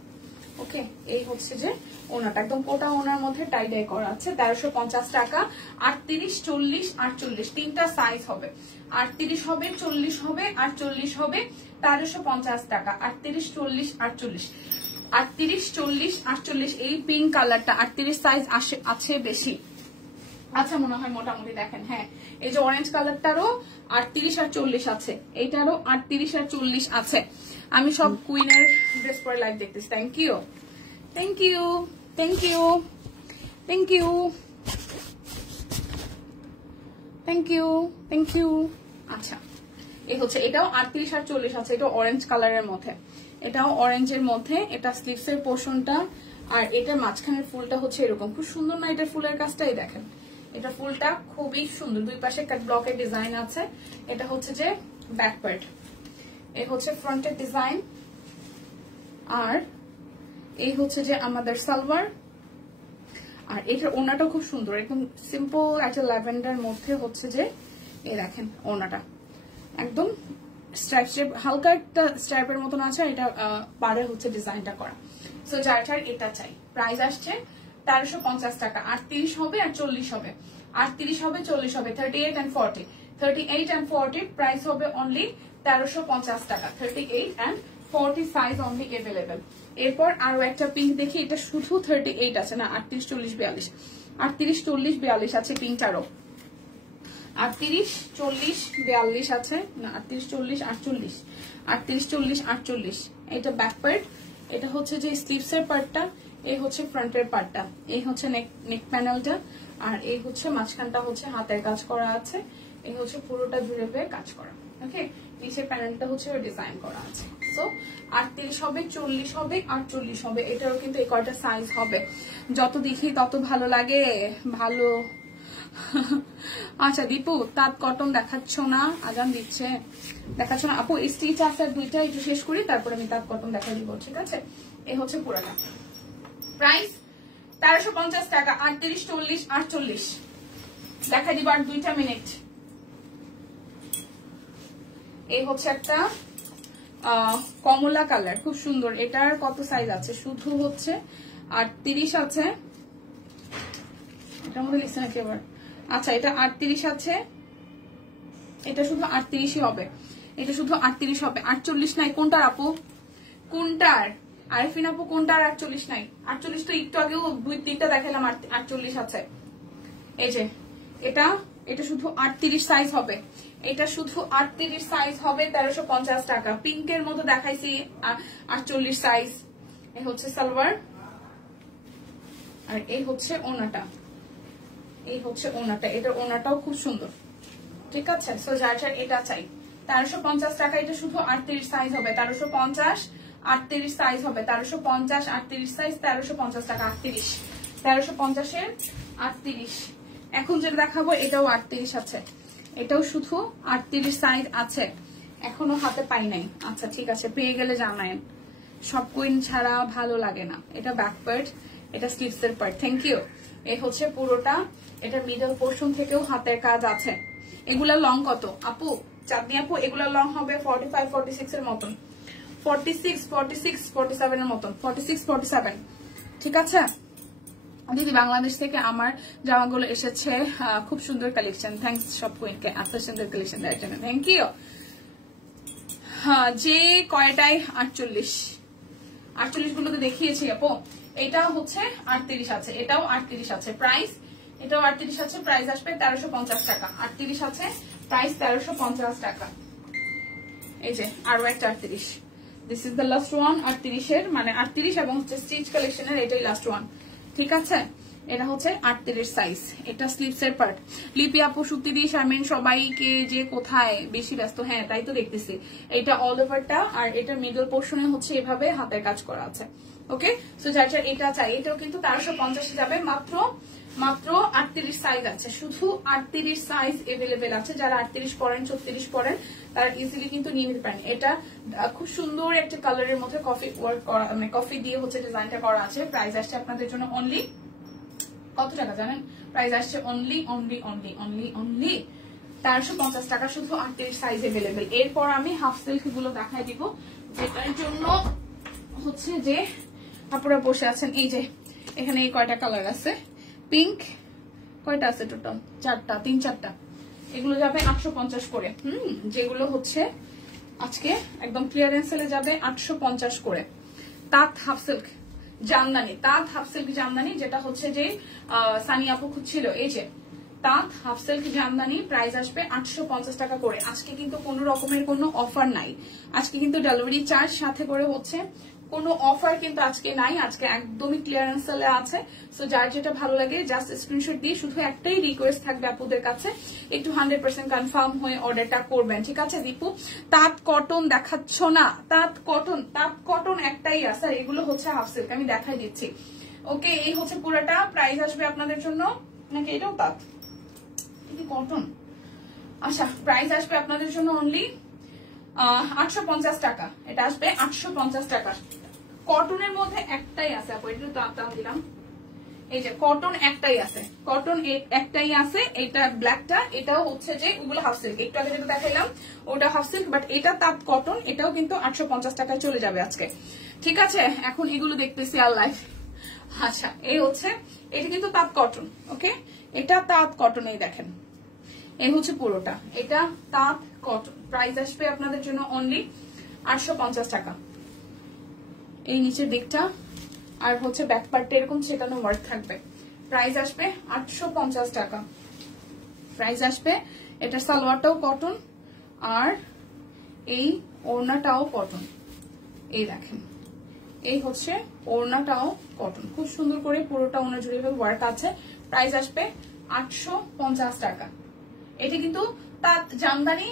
ওকে, এই হচ্ছে যে ওড়নাটা একদম কোটা ওড়নার মধ্যে টাই ডাই করা আছে। 1350 টাকা। 38, 40, 48 3টা সাইজ হবে। 38 হবে, 40 হবে, 48 হবে। 1350 টাকা। 38, 40, 48, 38, 40, 48। এই পিঙ্ক কালারটা 38 সাইজ আছে বেশি। আচ্ছা মনে হয় মোটামুটি দেখেন। হ্যাঁ এই যে অরেঞ্জ কালারটারও 38 আর 40 আছে, এইটারও 38 আর 40 আছে। আমি সব কুইনের ড্রেস পরে লাইভ দেখতেছি। Thank you thank you thank you thank you thank you thank you. আচ্ছা এই হচ্ছে এটাও 38 আর 40 আছে, এটা অরেঞ্জ কালারের মধ্যে, এটাও অরেঞ্জের মধ্যে। এটা স্লিভস এর পোর্শনটা আর এটার মাঝখানের ফুলটা হচ্ছে এরকম, খুব সুন্দর না এটার ফুলের কাজটাই দেখেন। এটা ফুলটা খুবই সুন্দর, দুই পাশে কাট ব্লকের ডিজাইন আছে। এটা হচ্ছে যে ব্যাক পার্ট, এই হচ্ছে ফ্রন্টের ডিজাইন, আর এই হচ্ছে যে আমাদের সালোয়ার। আর এটার ওড়নাটা খুব সুন্দর, একদম সিম্পল একটা ল্যাভেন্ডার মধ্যে হচ্ছে যে এই দেখেন ওড়নাটা একদম স্ট্রাইপ হালকা একটা স্ট্রাইপের মতন আছে। এটা পাড়ে হচ্ছে ডিজাইনটা করা। সো যার যার এটা চাই, প্রাইস আসছে 1350 টাকা। 38 হবে আর 40 হবে, 38 হবে 40 হবে, 38 and 40, 38 and 40 প্রাইস হবে অনলি 1350 টাকা। 38 and 40 সাইজ অনলি अवेलेबल। এরপর আরো একটা পিঙ্ক দেখি, এটা শুধু 38 আছে না, 38 40 42, 38 40 42 আছে পিঙ্কটারও, 38 40 42 আছে না, 38 40 48, 38 40 48। এটা ব্যাক পার্ট, এটা হচ্ছে যে স্লিভস এর পার্টটা, এই হচ্ছে ফ্রন্টের পার্টটা, এই হচ্ছে নেক প্যানেলটা, আর এই হচ্ছে মাঝখানটা হচ্ছে হাতের কাজ করা আছে, এই হচ্ছে পুরোটা জুড়ে কাজ করা। ওকে, নিচের প্যানেলটা হচ্ছে ডিজাইন করা আছে। সো 38 হবে 40 হবে 48 হবে, এটারও কিন্তু এই কয়টা সাইজ হবে। যত দেখি তত ভালো লাগে, ভালো। আচ্ছা দীপু তাঁত কটন দেখাচ্ছ না, আজান দিচ্ছে, দেখাচ্ছ না আপু। স্টিচ আছে দুইটা, একটু শেষ করি তারপরে আমি তাঁত কটন দেখা দিব, ঠিক আছে? এই হচ্ছে পুরাটা প্রাইস 1350 টাকা। 38 40 48 দেখা দিব আর 2 মিনিট। এই হচ্ছে একটা কমলা কালার, খুব সুন্দর। এটার কত সাইজ আছে? শুধু হচ্ছে 38 আছে, এটার মধ্যে লিখছে নাকি আবার? আচ্ছা এটা 38 আছে, এটা শুধু 38ই হবে, এটা শুধু 38 হবে। 48 নাই কোনটার আপু? কোনটার আরিফিন আপু? কোনটার 48 নাই? 48 তো একটু আগেও 2-3টা দেখালাম 48 আছে। এই যে এটা, এটা শুধু 38 সাইজ হবে, এটা শুধু 38 সাইজ হবে 1350 টাকা। পিঙ্কের মতো দেখাইছি 48 সাইজ। এই হচ্ছে সালোয়ার আর এই হচ্ছে ওনাটা, এই হচ্ছে ওনাটা। এটার ওনাটাও খুব সুন্দর, ঠিক আছে? সো যার যার এটা চাই 1350 টাকা। এটা শুধু 38 সাইজ হবে, 1350 38 সাইজ হবে, 1350 38 সাইজ 1350 টাকা। 38 1350 এর 38। এখন যেটা দেখাবো এটাও 38 আছে, এটাও শুধু 38 সাইজ আছে, এখনো হাতে পাই নাই। আচ্ছা ঠিক আছে, পেয়ে গেলে জানায়েন, সব কুইন ছাড়া ভালো লাগে না। এটা ব্যাক পার্ট, এটা স্লিভস এর পার্ট। Thank you. এই হচ্ছে পুরোটা, এটা মিডল পোর্শন থেকেও হাতের কাজ আছে। এগুলা লং কত আপু? চাঁদনি আপু এগুলা লং হবে 45 46 এর মতন, 46 46 47 এর মতন, 46 47, ঠিক আছে? দিদি বাংলাদেশ থেকে আমার জামাগুলো এসেছে, খুব সুন্দর কালেকশন। থ্যাংকস সব কুইনকে এত সুন্দর কালেকশন দেওয়ার জন্য, থ্যাংক ইউ। যে কয়টায় 48 গুলোতে দেখিয়েছি আপু। এটা হচ্ছে 38 আছে, এটাও 38 আছে, প্রাইস এটাও 38 আছে, প্রাইস আসবে 1350 টাকা। 38 আছে, প্রাইস 1350 টাকা। এই যে আরো একটা 38, this is the last one. 38 এর মানে 38 এবং স্টিচ কালেকশনের এটাই লাস্ট ওয়ান, ঠিক আছে? এটা হচ্ছে 38 সাইজ, এটা স্লিভস এর পার্ট। লিপি আপু, সুপ্তি, শারমিন সবাইকে যে কোথায় বেশি ব্যস্ত? হ্যাঁ তাই তো দেখতেছি। এটা অল ওভারটা আর এটার মিডল পোর্শনে হচ্ছে এভাবে হাতের কাজ করা আছে। ওকে, সো যার যার এটা চাই, এটাও কিন্তু 1350 যাবে। মাত্র 38 সাইজ আছে, শুধু 38 সাইজ এভেলেবেল আছে। যারা 38 পরেন 34 পরেন তারা ইজিলি কিন্তু নিয়ে নিতে পারেন। এটা খুব সুন্দর একটা কালারের মধ্যে কফি ওয়ার্ক করা, মানে কফি দিয়ে হচ্ছে ডিজাইনটা করা আছে। প্রাইস আসছে আপনাদের জন্য অনলি কত টাকা জানেন? প্রাইস আসছে অনলি 1350 টাকা, শুধু 38 সাইজ এভেলেবেল। এরপর আমি হাফ সিল্ক গুলো দেখাই দিব, যেটার জন্য হচ্ছে যে আপনারা বসে আছেন। এই যে এখানে এই কয়টা কালার আছে, পিঙ্ক কয়টা আছে টোটাল? 4টা, 3-4টা। এগুলো যাবে 850 করে। যেগুলো হচ্ছে আজকে একদম ক্লিয়ারেন্স সেলে যাবে 850 করে। তাঁত হাফ সিল্ক জামদানি, তাঁত হাফ সিল্ক জামদানি, যেটা হচ্ছে যে সানি আপু খুঁজছিল। এই যে তাঁত হাফ সিল্ক জামদানি, প্রাইস আসবে 850 টাকা করে। আজকে কিন্তু কোনো রকমের কোনো অফার নাই, আজকে কিন্তু ডেলিভারি চার্জ সাথে করে হচ্ছে, কোনো অফার কিন্তু আজকে নাই, আজকে একদমই ক্লিয়ারেন্স সেলে আছে। সো যার যেটা ভালো লাগে জাস্ট স্ক্রিনশট দিয়ে, শুধু একটাই রিকোয়েস্ট থাকবে আপুদের কাছে, একটু 100% কনফার্ম হয়ে অর্ডারটা করবেন, ঠিক আছে? দীপু তাঁত কটন দেখাচ্ছ না, তাঁত কটন একটাই আছে, আর এগুলো হচ্ছে হাফ সিল্ক, আমি দেখাই দিচ্ছি। ওকে, এই হচ্ছে পুরোটা, প্রাইস আসবে আপনাদের জন্য, নাকি এটাও তাঁত কটন? আচ্ছা, প্রাইস আসবে আপনাদের জন্য অনলি 850 টাকা। এটা আসবে 850 টাকা। কটনের মধ্যে একটাই আছে আপু, একটু দাম দিলাম, এই যে কটন একটাই আছে, কটন একটাই আছে, এটা ব্ল্যাকটা, এটাও হচ্ছে যে ওগুলো হাফ সিল্ক, একটু আগে যেটা দেখাইলাম ওটা হাফ সিল্ক, বাট এটা তাঁত কটন, এটাও কিন্তু 850 টাকায় চলে যাবে আজকে, ঠিক আছে? এখন এগুলো দেখতেছি আর লাইভ। আচ্ছা, এই হচ্ছে, এটা কিন্তু তাঁত কটন, ওকে, এটা তাঁত কটন, এই দেখেন, এই হচ্ছে পুরোটা, এটা তাঁত কটন, প্রাইস আসবে আপনাদের জন্য অনলি 850 টাকা। এই নিচের দিকটা আর হচ্ছে ব্যাক পার্টটা এরকম ছেটানো ওয়ার্ক থাকবে, প্রাইস আসবে 850 টাকা। প্রাইস আসবে, এটা সালোয়ারটাও কটন আর এই ওড়নাটাও কটন, এই দেখেন, এই হচ্ছে ওড়নাটাও কটন, খুব সুন্দর করে পুরোটা ওড়না জুড়ে ওয়ার্ক আছে, প্রাইস আসবে 850 টাকা। এটা কিন্তু তাঁত জামদানি,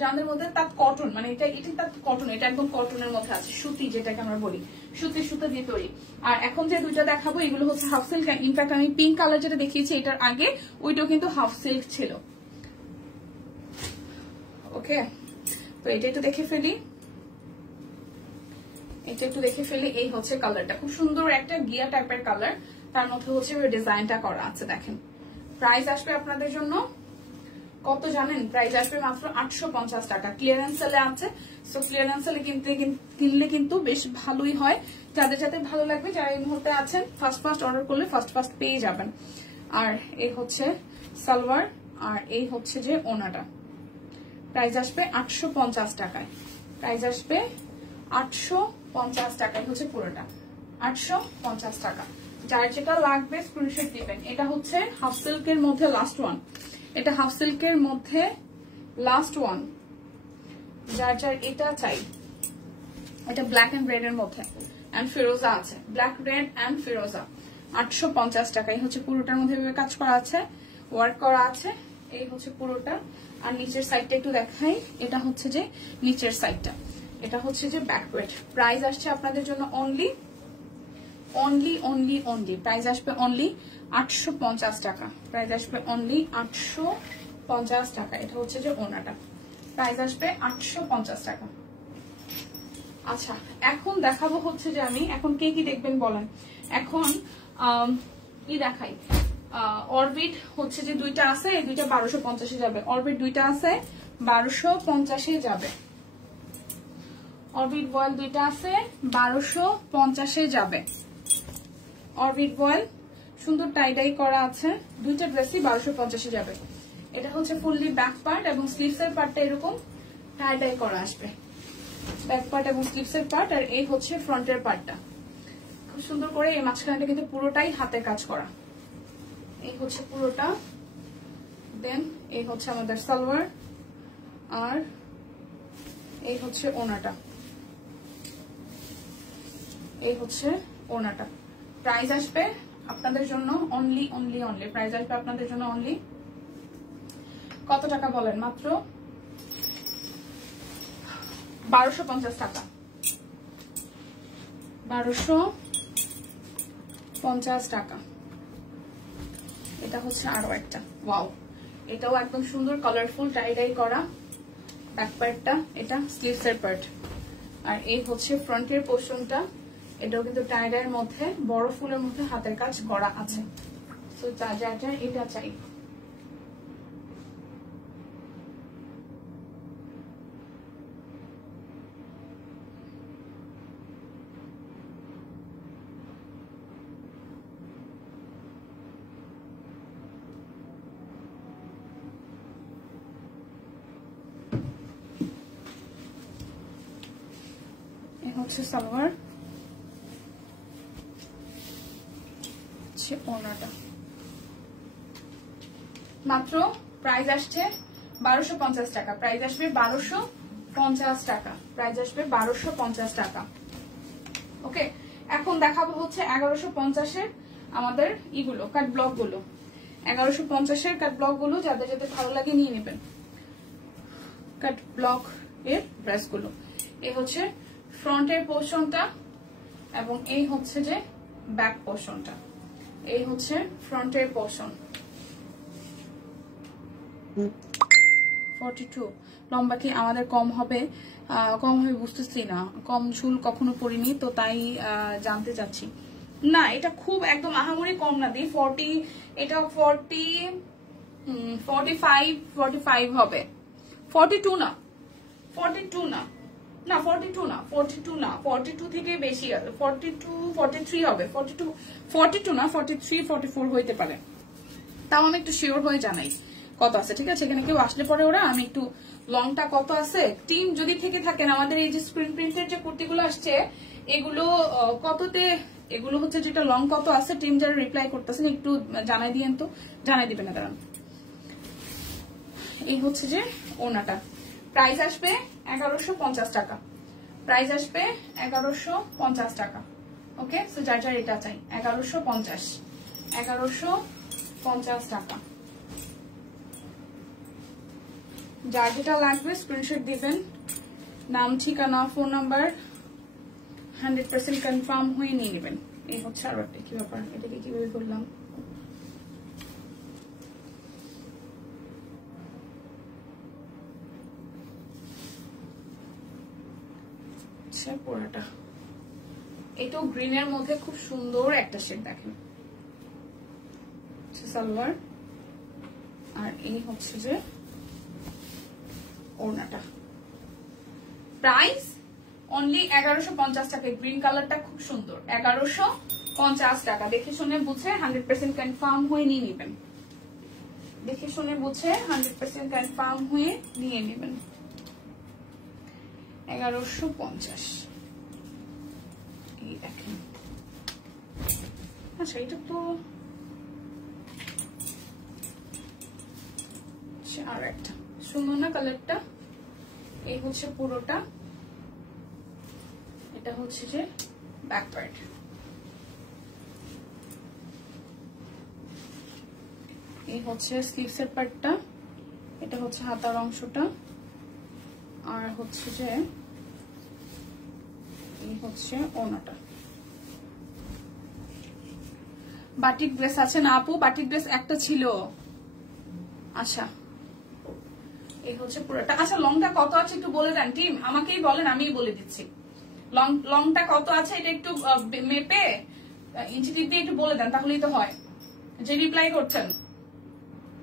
জামদানির মধ্যে তাঁত কটন, মানে এটা তাঁত কটন, এটা একদম কটনের মধ্যে আছে, সুতি যেটাকে আমরা বলি, সুতো দিয়ে তৈরি। আর এখন যে দুইটা দেখাবো এগুলো হচ্ছে হাফ সিল্ক, ইনফ্যাক্ট আমি পিঙ্ক কালার যেটা দেখিয়েছি এটার আগে ওইটাও কিন্তু হাফ সিল্ক ছিল। ওকে, তো এটা একটু দেখে ফেলি, এই হচ্ছে কালারটা, খুব সুন্দর একটা গিয়া টাইপের কালার, তার মধ্যে হচ্ছে ডিজাইনটা করা আছে, দেখেন। প্রাইস আসবে আপনাদের জন্য কত জানেন? প্রাইস আসবে মাত্র 850 টাকা। ক্লিয়ারেন্স সেলে আছে, সো ক্লিয়ারেন্স সেলে কিনলে কিন্তু বেশ ভালোই হয়, যাদের যাদের ভালো লাগবে, যারা এই মুহূর্তে আছেন ফার্স্ট অর্ডার করলে ফার্স্ট পেয়ে যাবেন। আর এই হচ্ছে সালোয়ার, আর এই হচ্ছে যে ওনাটা, প্রাইস আসবে 850 টাকায়, প্রাইস আসবে 850 টাকায়, হচ্ছে পুরোটা 850 টাকা। যার যেটা লাগবে স্ক্রিনশট দিবেন। এটা হচ্ছে হাফ সিল্কের মধ্যে লাস্ট ওয়ান, এটা হাফ সিল্কের মধ্যে লাস্ট ওয়ান, যার এটা চাই, এটা ব্ল্যাক এন্ড রেড এর মধ্যে এন্ড ফিরোজা আছে, ব্ল্যাক রেড এন্ড ফিরোজা, 850 টাকাই হচ্ছে পুরোটার মধ্যে কাজ করা আছে, ওয়ার্ক করা আছে, এই হচ্ছে পুরোটা। আর নিচের সাইডটা একটু দেখাই, এটা হচ্ছে যে নিচের সাইডটা, এটা হচ্ছে যে ব্যাকওয়ার্ড। প্রাইস আসছে আপনাদের জন্য অনলি প্রাইস আসবে অনলি 850 টাকা, প্রাইস আসবে অনলি 850 টাকা। এটা হচ্ছে যে ওনাটা, প্রাইস আসবে 850 টাকা। আচ্ছা, এখন দেখাবো হচ্ছে যে আমি এখন কে কি দেখবেন বলেন। এখন কি দেখাই, অরবিট হচ্ছে যে দুইটা আছে, এই দুইটা 1250 যাবে, অরবিট দুইটা আছে 1250 যাবে, অরবিট বয়েল দুইটা আছে 1250 যাবে, অরবিট বয়েল সুন্দর টাইডাই করা আছে, দুইটা ড্রেসই 1250 যাবে। এটা হচ্ছে ফুললি ব্যাক পার্ট এবং স্লিভস এর পার্টটা এরকম টাইডাই করা আসবে, ব্যাক পার্ট এবং স্লিভস এর পার্ট, আর এই হচ্ছে ফ্রন্টের পার্টটা, খুব সুন্দর করে এই মাঝখানটা কিন্তু পুরোটাই হাতে কাজ করা, এই হচ্ছে পুরোটা। দেন এই হচ্ছে আমাদের সালোয়ার, আর এই হচ্ছে ওনাটা, এই হচ্ছে ওনাটা। প্রাইস আসবে আপনাদের জন্য অনলি প্রাইস আসবে আপনাদের জন্য অনলি কত টাকা বলেন? মাত্র 1250 টাকা, 1250 টাকা। এটা হচ্ছে আরো একটা, ওয়াও, এটাও একদম সুন্দর কালারফুল টাইডাই করা ব্যাক পার্টটা, এটা স্লিভস এর পার্ট, আর এই হচ্ছে ফ্রন্টের পোর্শনটা, এটাও কিন্তু টাইডাইয়ের মধ্যে বড় ফুলের মধ্যে হাতের কাজ করা আছে। তো যা এটা চাই, হচ্ছে সালোয়ার, হচ্ছে ওনাটা, মাত্র প্রাইস আসছে 1250 টাকা, প্রাইস আসবে 1250 টাকা, প্রাইস আসবে 1250 টাকা। ওকে, এখন দেখাবো হচ্ছে 1150-এর আমাদের ইগুলো কাট ব্লক গুলো, 1150-এর কাট ব্লক গুলো যাদের যাদের ভালো লাগে নিয়ে নেবেন। কাট ব্লক এর ড্রেস গুলো, এই হচ্ছে ফ্রন্টের পোর্শনটা এবং এই হচ্ছে যে ব্যাক পোর্শনটা, এই হচ্ছে ফ্রন্টের পোর্শন। 42 লম্বা কি আমাদের কম হবে? কম হবে বুঝতেছি না, কম ঝুল কখনো পরিনি তো তাই জানতে চাচ্ছি। না এটা খুব একদম আহামরি কম না দি, 40 এটা 45 হবে, 42 না, 42 না, না 42 না, 42 না, 42 থেকে বেশি, 42 43 হবে, 42 না 43 44 হইতে পারে, তাও আমি একটু শিওর হয়ে জানাই কত আছে। ঠিক আছে, এখানে কেউ আসলে পরে ওরা আমি একটু লংটা কত আছে, টিম যদি থেকে থাকেন আমাদের এই যে স্ক্রিন প্রিন্টের যে কুর্তিগুলো আসছে এগুলো কততে, এগুলো হচ্ছে যেটা লং কত আছে, টিম যারা রিপ্লাই করতেছেন একটু জানাই দিয়েন তো, জানাই দিবেন না দাঁড়ান। এই হচ্ছে যে ওনাটা, প্রাইস আসবে 1150 টাকা, প্রাইস আসবে 1150 টাকা। ওকে, সো যার যার এটা চাই 1150 টাকা, যার যেটা লাগবে স্ক্রিনশট দিবেন, নাম ঠিকানা ফোন নাম্বার 100% কনফার্ম হয়ে নিয়ে নেবেন। এই হচ্ছে আরো একটা কি ব্যাপার, এটাকে কিভাবে করলাম, পুরাটা এটাও গ্রিনের মধ্যে খুব সুন্দর একটা শেড দেখেন, সালোয়ার আর এই হচ্ছে যে ওড়নাটা। প্রাইস অনলি 1150 টাকা, গ্রিন কালারটা খুব সুন্দর, 1150 টাকা। দেখে শুনে বুঝে 100% কনফার্ম হয়ে নিয়ে নেবেন, দেখে শুনে বুঝে 100% কনফার্ম হয়ে নিয়ে নেবেন। 1150 এই দেখেন। আচ্ছা এটা তো আর একটা সুন্দর না কালারটা, এই হচ্ছে পুরোটা, এটা হচ্ছে যে ব্যাক পার্ট, এই হচ্ছে স্লিভসের পার্টটা, এটা হচ্ছে হাতার অংশটা, আর হচ্ছে যে এই হচ্ছে ওনাটা। বাটিক ড্রেস আছে না আপু? বাটিক ড্রেস একটা ছিল। আচ্ছা এই হচ্ছে পুরোটা। আচ্ছা লংটা কত আছে একটু বলে দেন টিম, আমাকেই বলেন আমিই বলে দিচ্ছি। লংটা কত আছে এটা একটু মেপে ইঞ্চি টিপ দিয়ে একটু বলে দেন, তাহলেই তো হয়। যে রিপ্লাই করছেন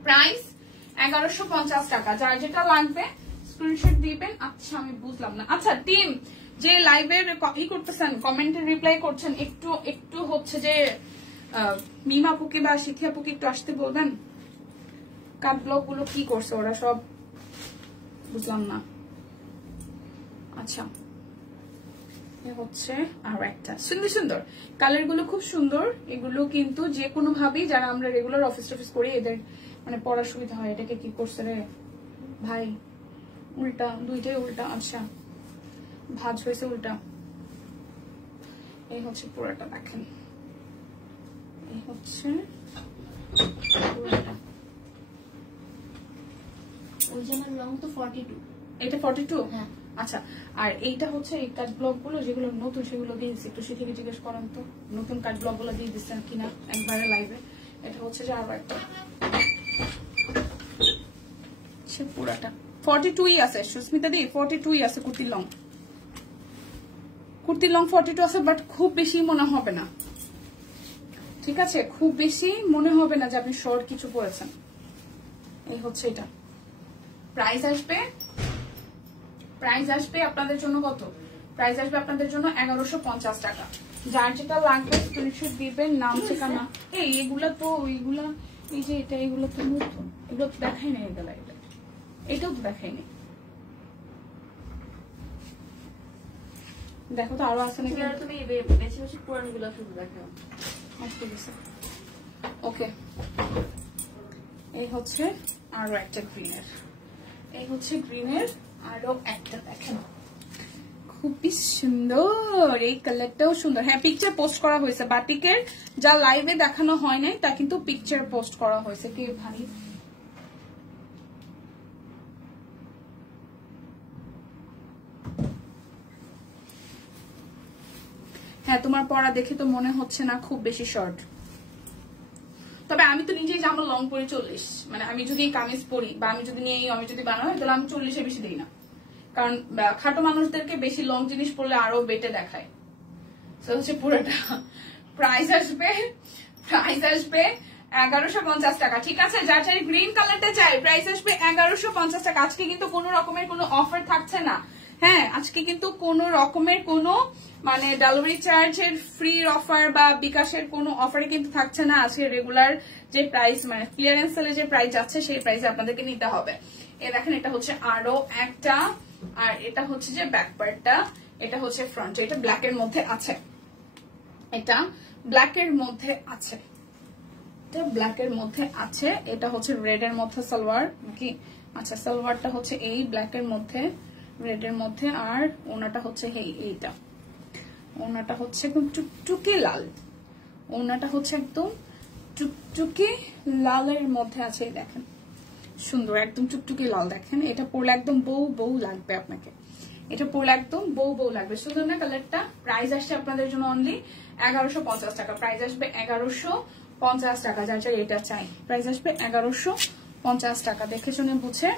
প্রাইস 1150 টাকা, যার যেটা লাগবে স্ক্রিনশট দিবেন। আচ্ছা আমি বুঝলাম না। আচ্ছা টিম যে লাইভের ই করতেছেন, কমেন্টে রিপ্লাই করছেন, একটু হচ্ছে যে মিমা পুকি বা শিখিয়া পুকি একটু আসতে বলবেন। কাট ব্লক গুলো কি করছে ওরা সব, বুঝলাম না। আচ্ছা হচ্ছে আর একটা সুন্দর সুন্দর কালার গুলো, খুব সুন্দর এগুলো, কিন্তু যে কোনো ভাবেই যারা আমরা রেগুলার অফিস টফিস করি এদের মানে পড়ার সুবিধা হয়। এটাকে কি করছে রে ভাই, উল্টা, দুইটাই উল্টা। আচ্ছা ভাঁজ হয়েছে উল্টা। এই হচ্ছে পুরোটা দেখেন, এই হচ্ছে পুরোটা। ওই যে আমার লং তো 42, এটা 42। হ্যাঁ আচ্ছা আর এইটা হচ্ছে এই কাট ব্লক গুলো যেগুলো নতুন সেগুলো দিয়ে দিচ্ছি, একটু শিখে জিজ্ঞেস করেন তো নতুন কাট ব্লক গুলো দিয়ে দিচ্ছেন কিনা একবারে লাইভে। এটা হচ্ছে যে আরো একটা পুরাটা 42ই আছে সুস্মিতা দি, 42ই আছে কুর্তির লং, কুর্তির লং 42 আছে, বাট খুব বেশি মনে হবে না। ঠিক আছে, খুব বেশি মনে হবে না যে আপনি শর্ট কিছু পরেছেন। এই হচ্ছে এটা। প্রাইস আসবে আপনাদের জন্য কত? প্রাইস আসবে আপনাদের জন্য 1150 টাকা। যার যেটা লাগবে স্ক্রিনশট দিবেন, নাম ঠিকানা। এইগুলা তো ওইগুলা, এই যে এটা এগুলো তো নতুন, এগুলো তো দেখাই নাই, এগুলা এটাও তো দেখাই নাই। দেখো তো আরো আছে নাকি, তুমি বেশি বেশি পুরানো গুলো শুধু দেখাও। ওকে এই হচ্ছে আরো একটা গ্রিনের, এই হচ্ছে গ্রিনের আরো একটা, দেখেন খুবই সুন্দর, এই কালারটাও সুন্দর। হ্যাঁ পিকচার পোস্ট করা হয়েছে, বাটিকের যা লাইভে দেখানো হয় নাই তা কিন্তু পিকচার পোস্ট করা হয়েছে। কে ভাই হ্যাঁ তোমার পরা দেখে তো মনে হচ্ছে না খুব বেশি শর্ট, তবে আমি তো নিজেই জামা লং পরে 40, মানে আমি যদি কামিজ পরি বা আমি যদি নিয়ে আমি যদি বানাই তাহলে আমি 40-এর বেশি দিই না, কারণ খাটো মানুষদেরকে বেশি লং জিনিস পরলে আরো বেটে দেখায়। তো হচ্ছে পুরোটা প্রাইস আসবে 1150 টাকা। ঠিক আছে, যার চাই গ্রিন কালারটা চাই প্রাইস আসবে 1150 টাকা। আজকে কিন্তু কোনো রকমের কোনো অফার থাকছে না। হ্যাঁ আজকে কিন্তু কোনো রকমের কোনো মানে ডেলিভারি চার্জের ফ্রি অফার বা বিকাশের কোনো অফারে কিন্তু থাকছে না। আজকে রেগুলার যে প্রাইস মানে ক্লিয়ারেন্স সেলে যে প্রাইস আছে সেই প্রাইসে আপনাদেরকে নিতে হবে। দেখেন এটা হচ্ছে আরো একটা, আর এটা হচ্ছে যে ব্যাক পার্টটা, এটা হচ্ছে ফ্রন্ট, এটা ব্ল্যাক এর মধ্যে আছে, এটা ব্ল্যাক এর মধ্যে আছে, এটা ব্ল্যাক এর মধ্যে আছে, এটা হচ্ছে রেড এর মধ্যে সালোয়ার নাকি, আচ্ছা সালোয়ারটা হচ্ছে এই ব্ল্যাক এর মধ্যে রেড এর মধ্যে, আর ওনাটা হচ্ছে এইটা, ওনাটা হচ্ছে একদম টুকটুকে লাল, ওনাটা হচ্ছে একদম টুকটুকে লালের মধ্যে আছে। দেখেন সুন্দর একদম টুকটুকি লাল, দেখেন এটা পরলে একদম বউ বউ লাগবে আপনাকে, এটা পরলে একদম বউ বউ লাগবে। সুন্দর না কালারটা? প্রাইস আসছে আপনাদের জন্য অনলি 1150 টাকা, প্রাইস আসবে 1150 টাকা। যার যার এটা চাই প্রাইস আসবে 1150 টাকা। দেখে শুনে বুঝে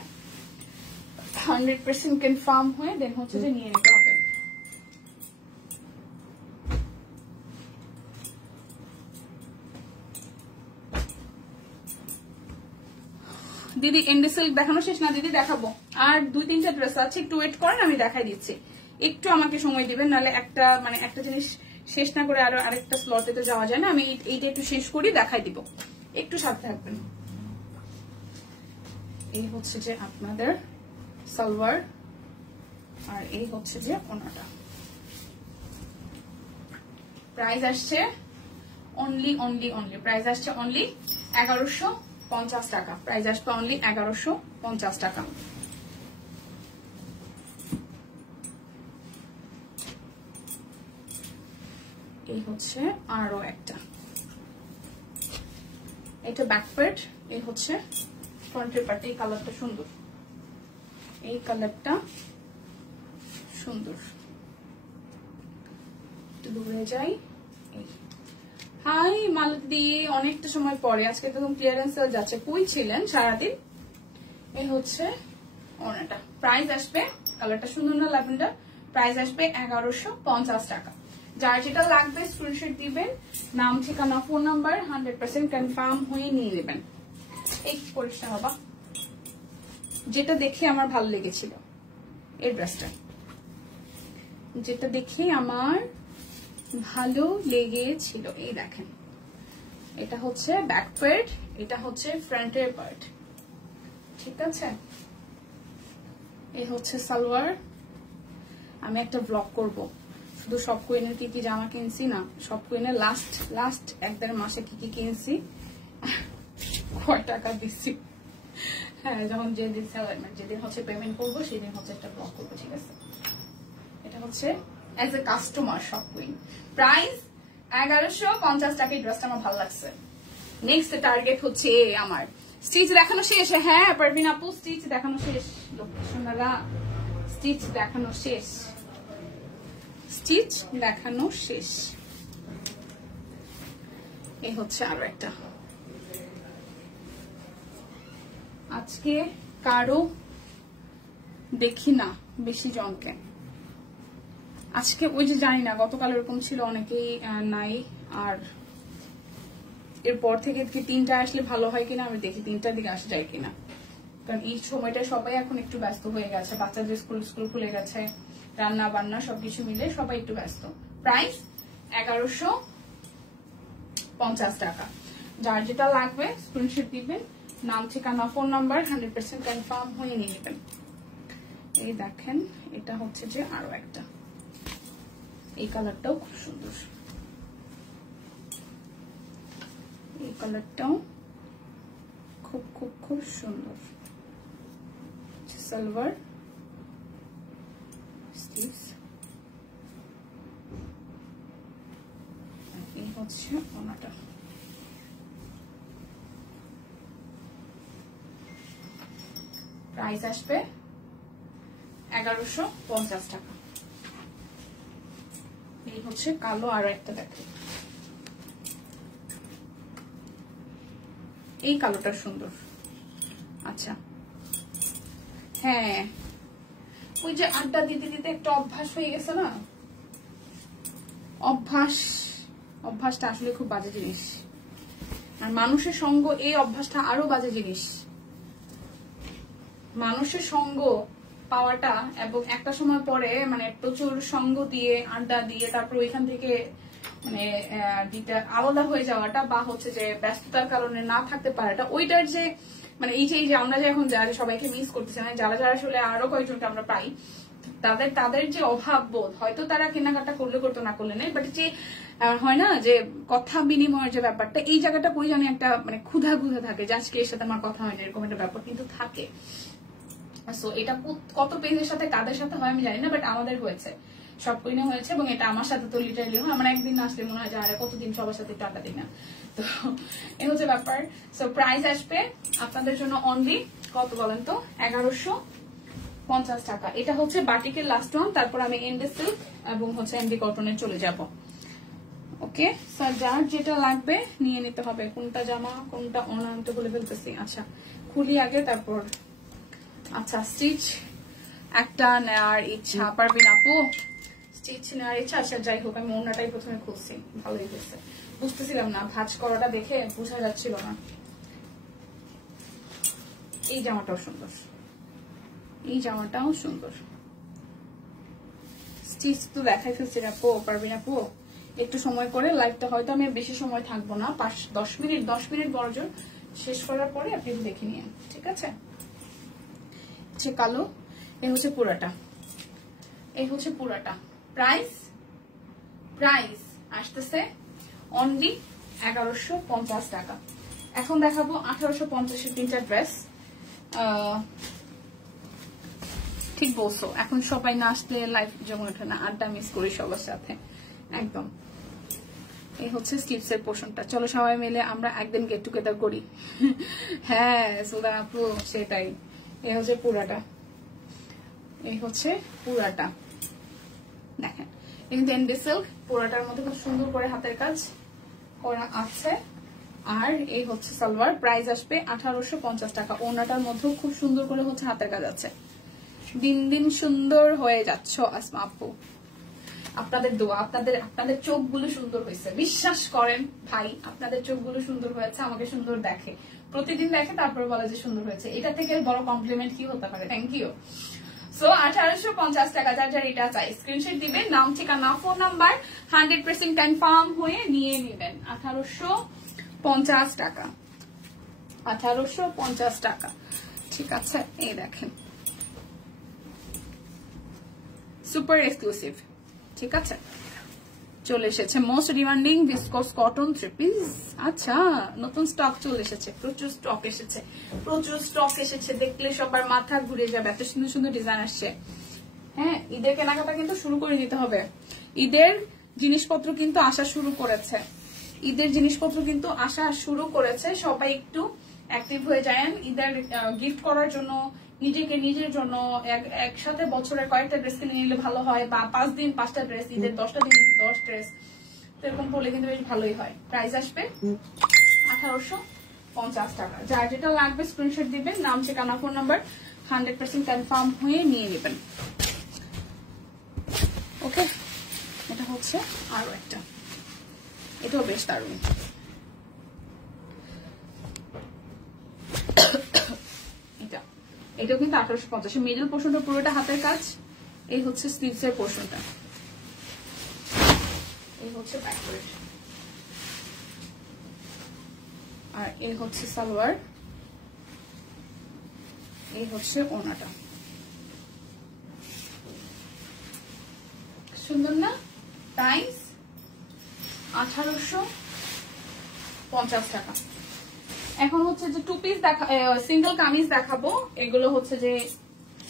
100% কনফার্ম হয়ে দেন হচ্ছে যে নিয়ে নিতে হবে। দিদি এন্ডি সিল্ক দেখানো শেষ না দিদি? দেখাবো, আর 2-3টা ড্রেস আছে, একটু ওয়েট করেন আমি দেখাই দিচ্ছি, একটু আমাকে সময় দিবেন, নাহলে একটা মানে একটা জিনিস শেষ না করে আরো আরেকটা স্লটে তো যাওয়া যায় না। আমি এইটা একটু শেষ করি দেখাই দিব, একটু সাথে থাকবেন। এই হচ্ছে যে আপনাদের সালোয়ার, আর এই হচ্ছে যে ওনাটা। প্রাইস আসছে অনলি প্রাইস আসছে অনলি 1150 টাকা, প্রাইস আসবে অনলি 1150 টাকা। এই হচ্ছে আরো একটা, এটা ব্যাক পার্ট, এই হচ্ছে ফ্রন্টের পার্ট। এই কালারটা সুন্দর, এই কালারটা সুন্দর, একটু দূরে যাই। এই হাই মালতী, অনেকটা সময় পরে, আজকে তো ক্লিয়ারেন্স সেল যাচ্ছে, কই ছিলেন সারাদিন? এই হচ্ছে ওনাটা, প্রাইস আসবে, কালারটা সুন্দর না ল্যাভেন্ডার, প্রাইস আসবে 1150 টাকা। যার যেটা লাগবে স্ক্রিনশট দিবেন, নাম ঠিকানা ফোন নাম্বার 100% কনফার্ম হয়ে নিয়ে নেবেন। এই পরিষ্কার বাবা, যেটা দেখে আমার ভালো লেগেছিল এই ড্রেসটা, যেটা দেখে আমার ভালো লেগেছিল, এই দেখেন এটা হচ্ছে ব্যাক পার্ট, এটা হচ্ছে ফ্রন্টের পার্ট, ঠিক আছে? এই হচ্ছে সালোয়ার। আমি একটা ব্লগ করব শুধু সব কুইনের কি কি জামা কিনছি না, সব কুইনের লাস্ট 1-1.5 মাসে কি কি কিনছি, কয় টাকা দিচ্ছি, হ্যাঁ যখন যেদিন হচ্ছে পেমেন্ট করবো সেদিন হচ্ছে একটা ব্লগ করবো, ঠিক আছে? এটা হচ্ছে অ্যাজ এ কাস্টমার সব কুইন, প্রাইস 1150 টাকা। এই ড্রেসটা আমার ভালো লাগছে। নেক্সট টার্গেট হচ্ছে আমার স্টিচ দেখানো শেষ। হ্যাঁ পারভিন আপু, স্টিচ দেখানো শেষ, সোনারা স্টিচ দেখানো শেষ, স্টিচ দেখানো শেষ। এই হচ্ছে আরো একটা। আজকে কারো দেখি না বেশি জনকে, আজকে ওই যে জানি না, গতকাল এরকম ছিল অনেকেই নাই, আর এরপর থেকে 3টা আসলে ভালো হয় কিনা আমি দেখি, 3টার দিকে আসা যায় কিনা, কারণ এই সময়টা সবাই এখন একটু ব্যস্ত হয়ে গেছে, বাচ্চাদের স্কুল খুলে গেছে, রান্না বান্না সবকিছু মিলে সবাই একটু ব্যস্ত। প্রাইস 1150 টাকা। যার যেটা লাগবে স্ক্রিনশট দিবেন, নাম ঠিকানা ফোন নাম্বার 100% কনফার্ম হয়ে নিয়ে নেবেন। এই দেখেন এটা হচ্ছে যে আরো একটা, এই কালারটাও খুব সুন্দর, এই কালারটাও খুব খুব খুব সুন্দর। সালোয়ার, স্লিভস, এই হচ্ছে ওনাটা। প্রাইস আসবে 1150 টাকা। এই হচ্ছে কালো, আরো একটা দেখো, এই কালোটা সুন্দর। আচ্ছা হ্যাঁ, ওই যে আড্ডা দিতে দিতে একটা অভ্যাস হয়ে গেছে না, অভ্যাসটা আসলে খুব বাজে জিনিস। আর মানুষের সঙ্গ, এই অভ্যাসটা আরো বাজে জিনিস। মানুষের সঙ্গ পাওয়াটা এবং একটা সময় পরে মানে প্রচুর সঙ্গ দিয়ে আড্ডা দিয়ে তারপর ওইখান থেকে মানে আলাদা হয়ে যাওয়াটা বা হচ্ছে যে ব্যস্ততার কারণে না থাকতে পারাটা, ওইটার যে মানে এই যে আমরা যে এখন যারা সবাইকে মিস করতেছি, মানে যারা আসলে আরো কয়েকজনকে আমরা পাই, তাদের যে অভাব বোধ, হয়তো তারা কেনাকাটা করলে করতো না করলে নেই, বাট যে হয় না যে কথা বিনিময়ের যে ব্যাপারটা, এই জায়গাটা কই জানি একটা মানে ক্ষুধা থাকে যে আজকে এর সাথে আমার কথা হয়নি, এরকম একটা ব্যাপার কিন্তু থাকে। সো এটা কত পেজের সাথে কাদের সাথে হয় আমি জানি না, বাট আমাদের হয়েছে, সব কুইনে হয়েছে, এবং এটা আমার সাথে তো লিটারালি হয়। আমার একদিন না আসলে মনে হয় যে আরে কতদিন সবার সাথে টাকা দিই না, তো এই হচ্ছে ব্যাপার। সো প্রাইস আসবে আপনাদের জন্য অনলি কত বলেন তো, 1150 টাকা। এটা হচ্ছে বাটিকের লাস্ট ওয়ান, তারপর আমি এন্ডে সিল্ক এবং হচ্ছে এমডি কটনে চলে যাব। ওকে স্যার, যার যেটা লাগবে নিয়ে নিতে হবে। কোনটা জামা কোনটা অনান্ত বলে ফেলতেছি। আচ্ছা খুলি আগে, তারপর আচ্ছা স্টিচ একটা নেওয়ার ইচ্ছা, পারবেন আপু? স্টিচ নেওয়ার ইচ্ছা। আচ্ছা যাই হোক, আমি ওনাটাই প্রথমে খুলছি, ভালোই হয়েছে। বুঝতেছিলাম না, ভাঁজ করাটা দেখে বোঝা যাচ্ছিল না। এই জামাটাও সুন্দর, এই জামাটাও সুন্দর। স্টিচ তো দেখাই ফেলছি আপু, পারবেন আপু? একটু সময় করে লাইভটা, হয়তো আমি বেশি সময় থাকবো না, 10 মিনিট বড়জোর, শেষ করার পরে আপনি দেখে নিন, ঠিক আছে? কালো, এই হচ্ছে পুরাটা, এই হচ্ছে পুরাটা। প্রাইস আসতেছে অনলি 1150 টাকা। এখন দেখাবো 1850 তিনটা ড্রেস। ঠিক বলছো, এখন সবাই না আসলে লাইফ যেমন ওঠে না, আড্ডা মিস করি সবার সাথে একদম। এই হচ্ছে স্লিভস এর পোর্শনটা, চলো সবাই মিলে আমরা একদিন গেট টুগেদার করি। হ্যাঁ সুদা আপু, সেটাই। এই হচ্ছে পুরাটা, এই হচ্ছে পুরাটা, দেখেন কিন্তু এন্ডি সিল্ক, পুরাটার মধ্যে খুব সুন্দর করে হাতের কাজ করা আছে। আর এই হচ্ছে সালোয়ার, প্রাইস আসবে 1850 টাকা। ওনাটার মধ্যেও খুব সুন্দর করে হচ্ছে হাতের কাজ আছে। দিন দিন সুন্দর হয়ে যাচ্ছ আসমা আপু, আপনাদের দোয়া, আপনাদের চোখগুলো সুন্দর হয়েছে, বিশ্বাস করেন ভাই, আপনাদের চোখগুলো সুন্দর হয়েছে, আমাকে সুন্দর দেখে, প্রতিদিন দেখে, তারপর বলে যে সুন্দর হয়েছে। এটা থেকে বড় কমপ্লিমেন্ট কি হতে পারে? Thank you. সো 1850 টাকা, যার এটা চাই স্ক্রিনশট দিবেন, নাম ঠিকানা ফোন নাম্বার 100% কনফার্ম হয়ে নিয়ে নেবেন। 1850 টাকা, 1850 টাকা, ঠিক আছে? এই দেখেন সুপার এক্সক্লুসিভ, ঠিক আছে? চলে এসেছে most demanding viscose cotton three piece. আচ্ছা নতুন স্টক চলে এসেছে, প্রচুর স্টক এসেছে, দেখলে সবার মাথা ঘুরে যাবে, এত সুন্দর সুন্দর ডিজাইন আসছে। হ্যাঁ, ঈদের কেনাকাটা কিন্তু শুরু করে দিতে হবে। ঈদের জিনিসপত্র কিন্তু আসা শুরু করেছে, সবাই একটু অ্যাক্টিভ হয়ে যায় ঈদের গিফট করার জন্য, নিজের জন্য। একসাথে বছরের কয়েকটা ড্রেস কিনে নিলে ভালো হয়, বা 5 দিন 5টা ড্রেস, ঈদের 10টা দিন 10 ড্রেস, তো এরকম করলে কিন্তু বেশ ভালোই হয়। প্রাইস আসবে 1850 টাকা। যার যেটা লাগবে স্ক্রিনশট দিবেন, নাম ঠিকানা ফোন নাম্বার 100% কনফার্ম হয়ে নিয়ে নেবেন। ওকে, এটা হচ্ছে আরো একটা, এটাও বেশ দারুণ। এটাও কিন্তু 1850। মিডল পোর্শনটা পুরোটা হাতের কাজ। এই হচ্ছে স্লিভস এর পোর্শনটা, এই হচ্ছে ব্যাক পার্ট, আর এই হচ্ছে সালোয়ার, এই হচ্ছে ওনাটা। সুন্দর না? প্রাইস 1850 টাকা। এখন হচ্ছে যে টু পিস দেখা সিঙ্গেল কামিজ দেখাবো। এগুলো হচ্ছে যে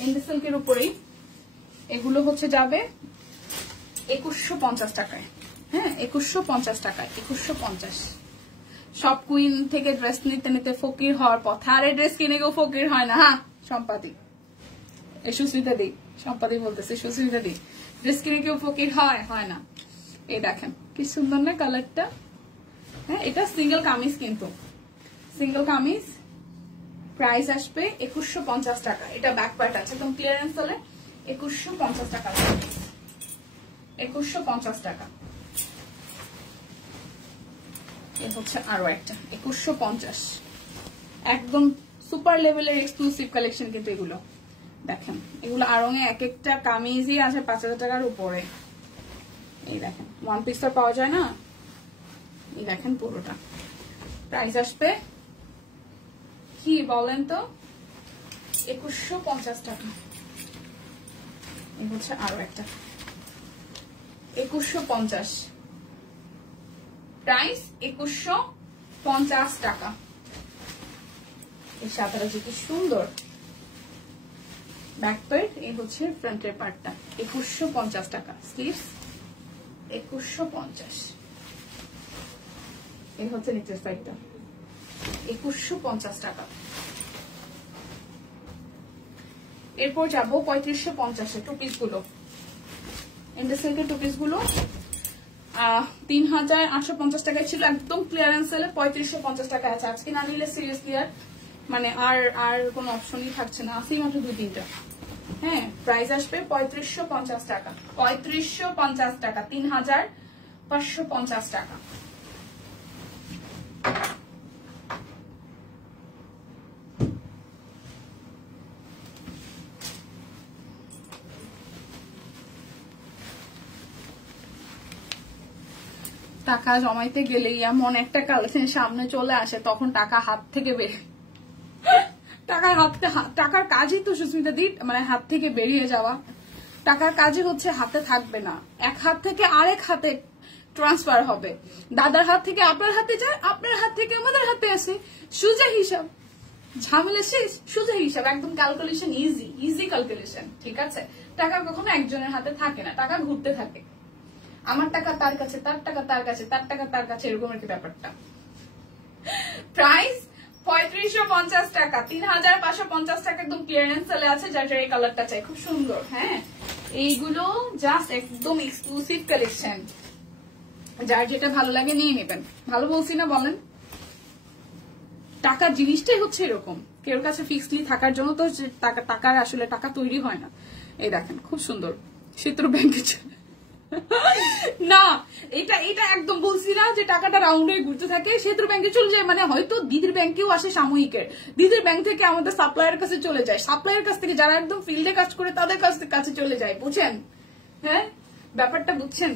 ইন্ডি সিল্কের উপরেই, এগুলো হচ্ছে যাবে 2150 টাকায়। হ্যাঁ 2150 টাকায়, 2150। সব কুইন থেকে ড্রেস নিতে নিতে ফকির হওয়ার পথে। আর এই ড্রেস কিনে কেউ ফকির হয় না। হ্যাঁ সম্পাদি, এই সুস্মিতা দি, সম্পাদি বলতেছে সুস্মিতা দি, ড্রেস কিনে কেউ ফকির হয় না। এই দেখেন কি সুন্দর না কালারটা। হ্যাঁ এটা সিঙ্গেল কামিজ, কিন্তু সিঙ্গেল কামিজ প্রাইস আসবে 2150 টাকা। এটা ব্যাক পার্ট আছে একদম ক্লিয়ারেন্স হলে 2150 টাকা, 2150 টাকা। এর হচ্ছে আরো একটা 2150, একদম সুপার লেভেলের এক্সক্লুসিভ কালেকশন। কিন্তু এগুলো দেখেন, এগুলো আরঙে এক একটা কামিজই আছে 5000 টাকার উপরে। এই দেখেন ওয়ান পিস তো পাওয়া যায় না। এই দেখেন পুরোটা প্রাইস আসবে কি বলেন তো 2150 টাকা। এই হচ্ছে আরো একটা 2150, প্রাইস 2150 টাকা। এই সাদাটা যে কি সুন্দর ব্যাক পার্ট, এই হচ্ছে ফ্রন্টের পার্টটা 2150 টাকা। স্লিভস 2150, এই হচ্ছে নিচের সাইডটা 2150 টাকা। এরপর যাবো 3550 টু পিস গুলো। ইন্ডি সিল্কের টু পিস গুলো 3850 টাকায় ছিল, একদম ক্লিয়ারেন্স সেলে 3550 টাকা আছে। আজকে না নিলে সিরিয়াসলি আর মানে আর কোনো অপশনই থাকছে না, আসেই মাত্র 2-3টা। হ্যাঁ প্রাইস আসবে 3550 টাকা, 3550 টাকা, 3550 টাকা। টাকা জমাইতে গেলেই এমন একটা কালেকশন সামনে চলে আসে, তখন টাকা হাত থেকে টাকার কাজই তো সুস্মিতা দি, মানে হাত থেকে বেরিয়ে যাওয়া। টাকার কাজই হচ্ছে হাতে থাকবে না, এক হাত থেকে আরেক হাতে ট্রান্সফার হবে। দাদার হাত থেকে আপনার হাতে যায়, আপনার হাত থেকে আমাদের হাতে আসে। সোজা হিসাব, ঝামেলা শেষ, সোজা হিসাব, একদম ক্যালকুলেশন ইজি ক্যালকুলেশন। ঠিক আছে, টাকা কখনো একজনের হাতে থাকে না, টাকা ঘুরতে থাকে। আমার টাকা তার কাছে, তার টাকা তার কাছে, তার টাকা তার কাছে, এরকম একটা ব্যাপারটা। প্রাইস 3550 টাকা, 3550 টাকা, একদম ক্লিয়ারেন্স সেলে আছে। যার এই কালারটা চাই, খুব সুন্দর। হ্যাঁ এইগুলো জাস্ট একদম এক্সক্লুসিভ কালেকশন, যার যেটা ভালো লাগে নিয়ে নেবেন। ভালো বলছি না বলেন? টাকা জিনিসটাই হচ্ছে এরকম, কেউ কাছে ফিক্সডলি থাকার জন্য তো টাকার আসলে টাকা তৈরি হয় না। এই দেখেন খুব সুন্দর, চিত্র ব্যাংকে না এটা একদম বলছি না যে টাকাটা রাউন্ড হয়ে ঘুরতে থাকে, সেতুর ব্যাংকে চলে যায়। মানে হয়তো দিদির ব্যাংকেও আসে সাময়িকের, দিদির ব্যাংক থেকে আমাদের সাপ্লাইয়ের কাছে চলে যায়, সাপ্লাইয়ের কাছ থেকে যারা একদম ফিল্ডে কাজ করে তাদের কাছে চলে যায়। বুঝছেন? হ্যাঁ ব্যাপারটা বুঝছেন?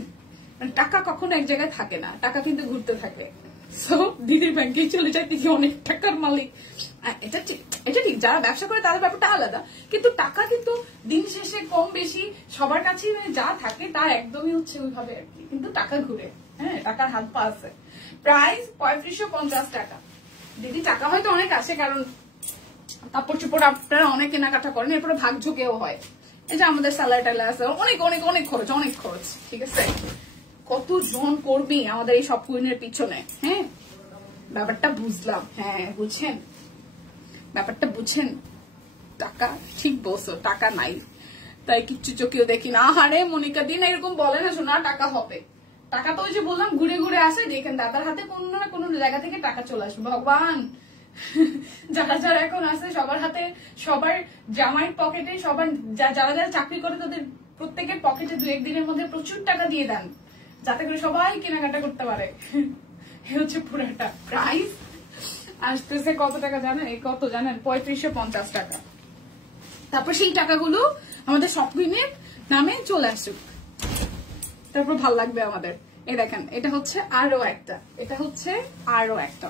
মানে টাকা কখনো এক জায়গায় থাকে না, টাকা কিন্তু ঘুরতে থাকে। সো দিদির ব্যাংকেই চলে যায়, দিদি অনেক টাকার মালিক। এটা ঠিক, এটা ঠিক, যারা ব্যবসা করে তাদের ব্যাপারটা আলাদা, কিন্তু টাকা কিন্তু দিন শেষে কম বেশি সবার কাছে যা থাকে তার একদমই হচ্ছে ওইভাবে আর কি, কিন্তু টাকা ঘুরে। হ্যাঁ টাকার হাত পা আছে। প্রাইস 3550 টাকা। দিদি টাকা হয়তো অনেক আসে, কারণ কাপড় চোপড় আপনারা অনেক কেনাকাটা করেন, এরপরে ভাগঝোঁকেও হয়। এই যে আমাদের স্যালারি টালা আছে, অনেক অনেক অনেক খরচ, অনেক খরচ। ঠিক আছে, কতজন কর্মী আমাদের এই সব কুইনের পিছনে। হ্যাঁ ব্যাপারটা বুঝলাম। হ্যাঁ বুঝছেন ব্যাপারটা, বুঝছেন? টাকা ঠিক বলছো, টাকা নাই তাই কিচ্ছু চোখেও দেখি না। হারে মনিকা দিন এরকম বলে না, শোনা টাকা হবে। টাকা তো ওই যে বললাম ঘুরে ঘুরে আসে, দেখেন দাদার হাতে কোনো না কোনো জায়গা থেকে টাকা চলে আসবে। ভগবান যারা যারা এখন আছে সবার হাতে, সবার জামাইয়ের পকেটে, সবার যারা যারা চাকরি করে তাদের প্রত্যেকের পকেটে 2-1 দিনের মধ্যে প্রচুর টাকা দিয়ে দেন, যাতে করে সবাই কেনাকাটা করতে পারে। হচ্ছে পুরাটা। প্রাইস আসতেছে কত টাকা জানেন? এই কত জানেন? 3550 টাকা। তারপর সেই টাকাগুলো আমাদের শপিংয়ের নামে চলে আসুক, তারপর ভালো লাগবে আমাদের। এই দেখেন এটা হচ্ছে আরো একটা, এটা হচ্ছে আরো একটা,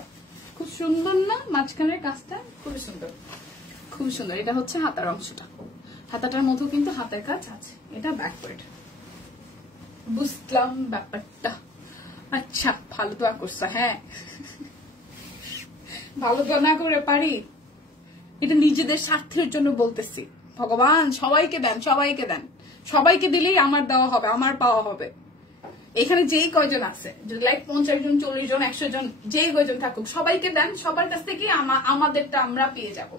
খুব সুন্দর না? মাঝখানের কাজটা খুবই সুন্দর, খুব সুন্দর। এটা হচ্ছে হাতার অংশটা, হাতাটার মধ্যেও কিন্তু হাতের কাজ আছে। এটা ব্যাকওয়ার্ড। বুঝলাম ব্যাপারটা। আচ্ছা ভালো দোয়া করছো। হ্যাঁ ভালো না করে পারি, এটা নিজেদের স্বার্থের জন্য বলতেছি। ভগবান সবাইকে দেন, সবাইকে দেন, সবাইকে দিলেই আমার দেওয়া হবে, আমার পাওয়া হবে। এখানে যেই কয়জন আছে, যদি লাইক 50 জন, 40 জন, 100 জন, যেই কয়জন থাকুক, সবাইকে দেন, সবার কাছ থেকে আমাদেরটা আমরা পেয়ে যাব।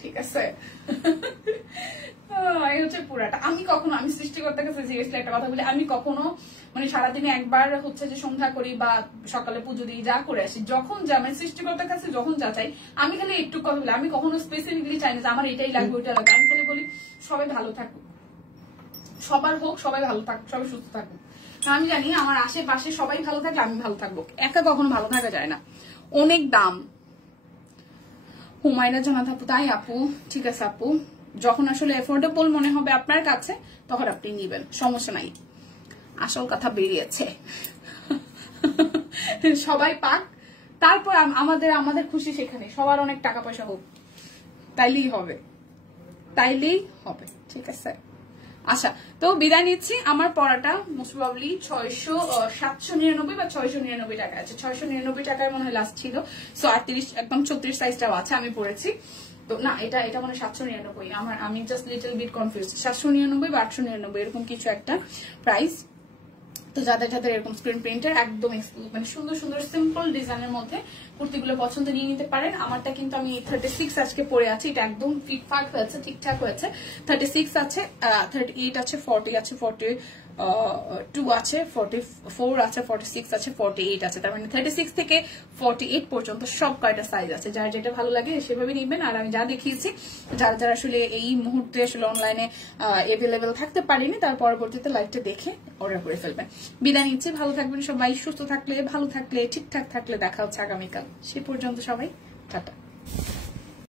ঠিক আছে? এই হচ্ছে পুরাটা। আমি সৃষ্টিকর্তার কাছে সিরিয়াসলি একটা কথা বলি, আমি কখনো মানে সারাদিনে একবার হচ্ছে যে সন্ধ্যা করি বা সকালে পুজো দিই, যা করে আসি, যখন যা মানে সৃষ্টিকর্তার কাছে যখন যা চাই, আমি খালি একটু কথা বলি। আমি কখনো স্পেসিফিকলি চাই না যে আমার এটাই লাগবে, ওইটা লাগবে। আমি খালি বলি সবাই ভালো থাকুক, সবার হোক, সবাই ভালো থাকুক, সবাই সুস্থ থাকুক। আমি জানি আমার আশেপাশে সবাই ভালো থাকলে আমি ভালো থাকবো, একা কখনো ভালো থাকা যায় না, অনেক দাম। হুমায়রা জানাত আপু, তাই আপু, ঠিক আছে আপু, যখন আসলে এফোর্ডেবল মনে হবে আপনার কাছে তখন আপনি নিবেন, সমস্যা নাই। আসল কথা বেরিয়েছে। সবাই পাক, তারপর আমাদের খুশি সেখানে, সবার অনেক টাকা পয়সা হোক, তাইলেই হবে, তাইলেই হবে। ঠিক আছে? আচ্ছা, তো বিদায় নিচ্ছি। আমার পড়াটা মোস্ট প্রবাবলি 799 বা 699 টাকা আছে। 699 টাকায় মনে হয় লাস্ট ছিল। সো 38 একদম 34 সাইজটাও আছে, আমি পড়েছি। তো না, এটা মনে হয় 799। আমি জাস্ট লিটল বিট কনফিউজ। 799 বা 899 এরকম কিছু একটা প্রাইস। তো যাদের এরকম স্ক্রিন প্রিন্টের একদম মানে সুন্দর সুন্দর সিম্পল ডিজাইনের মধ্যে কুর্তিগুলো পছন্দ নিয়ে নিতে পারেন। আমারটা কিন্তু আমি 36 আজকে পরে আছি, এটা একদম ফিটফাট হয়েছে, ঠিকঠাক হয়েছে। 36 আছে, 38 আছে, 40 আছে, 42 আছে, 44 আছে, 46 আছে, 48 আছে। তার মানে 36 থেকে 48 পর্যন্ত সব কয়টা সাইজ আছে। যার যেটা ভালো লাগে সেভাবে নিবেন। আর আমি যা দেখিয়েছি, যারা আসলে এই মুহূর্তে আসলে অনলাইনে এভেলেবেল থাকতে পারিনি, তার পরবর্তীতে লাইভটা দেখে অর্ডার করে ফেলবেন। বিদায় নিচ্ছি, ভালো থাকবেন সবাই, সুস্থ থাকলে, ভালো থাকলে, ঠিকঠাক থাকলে দেখা হচ্ছে আগামীকাল। সে পর্যন্ত সবাই টাটা।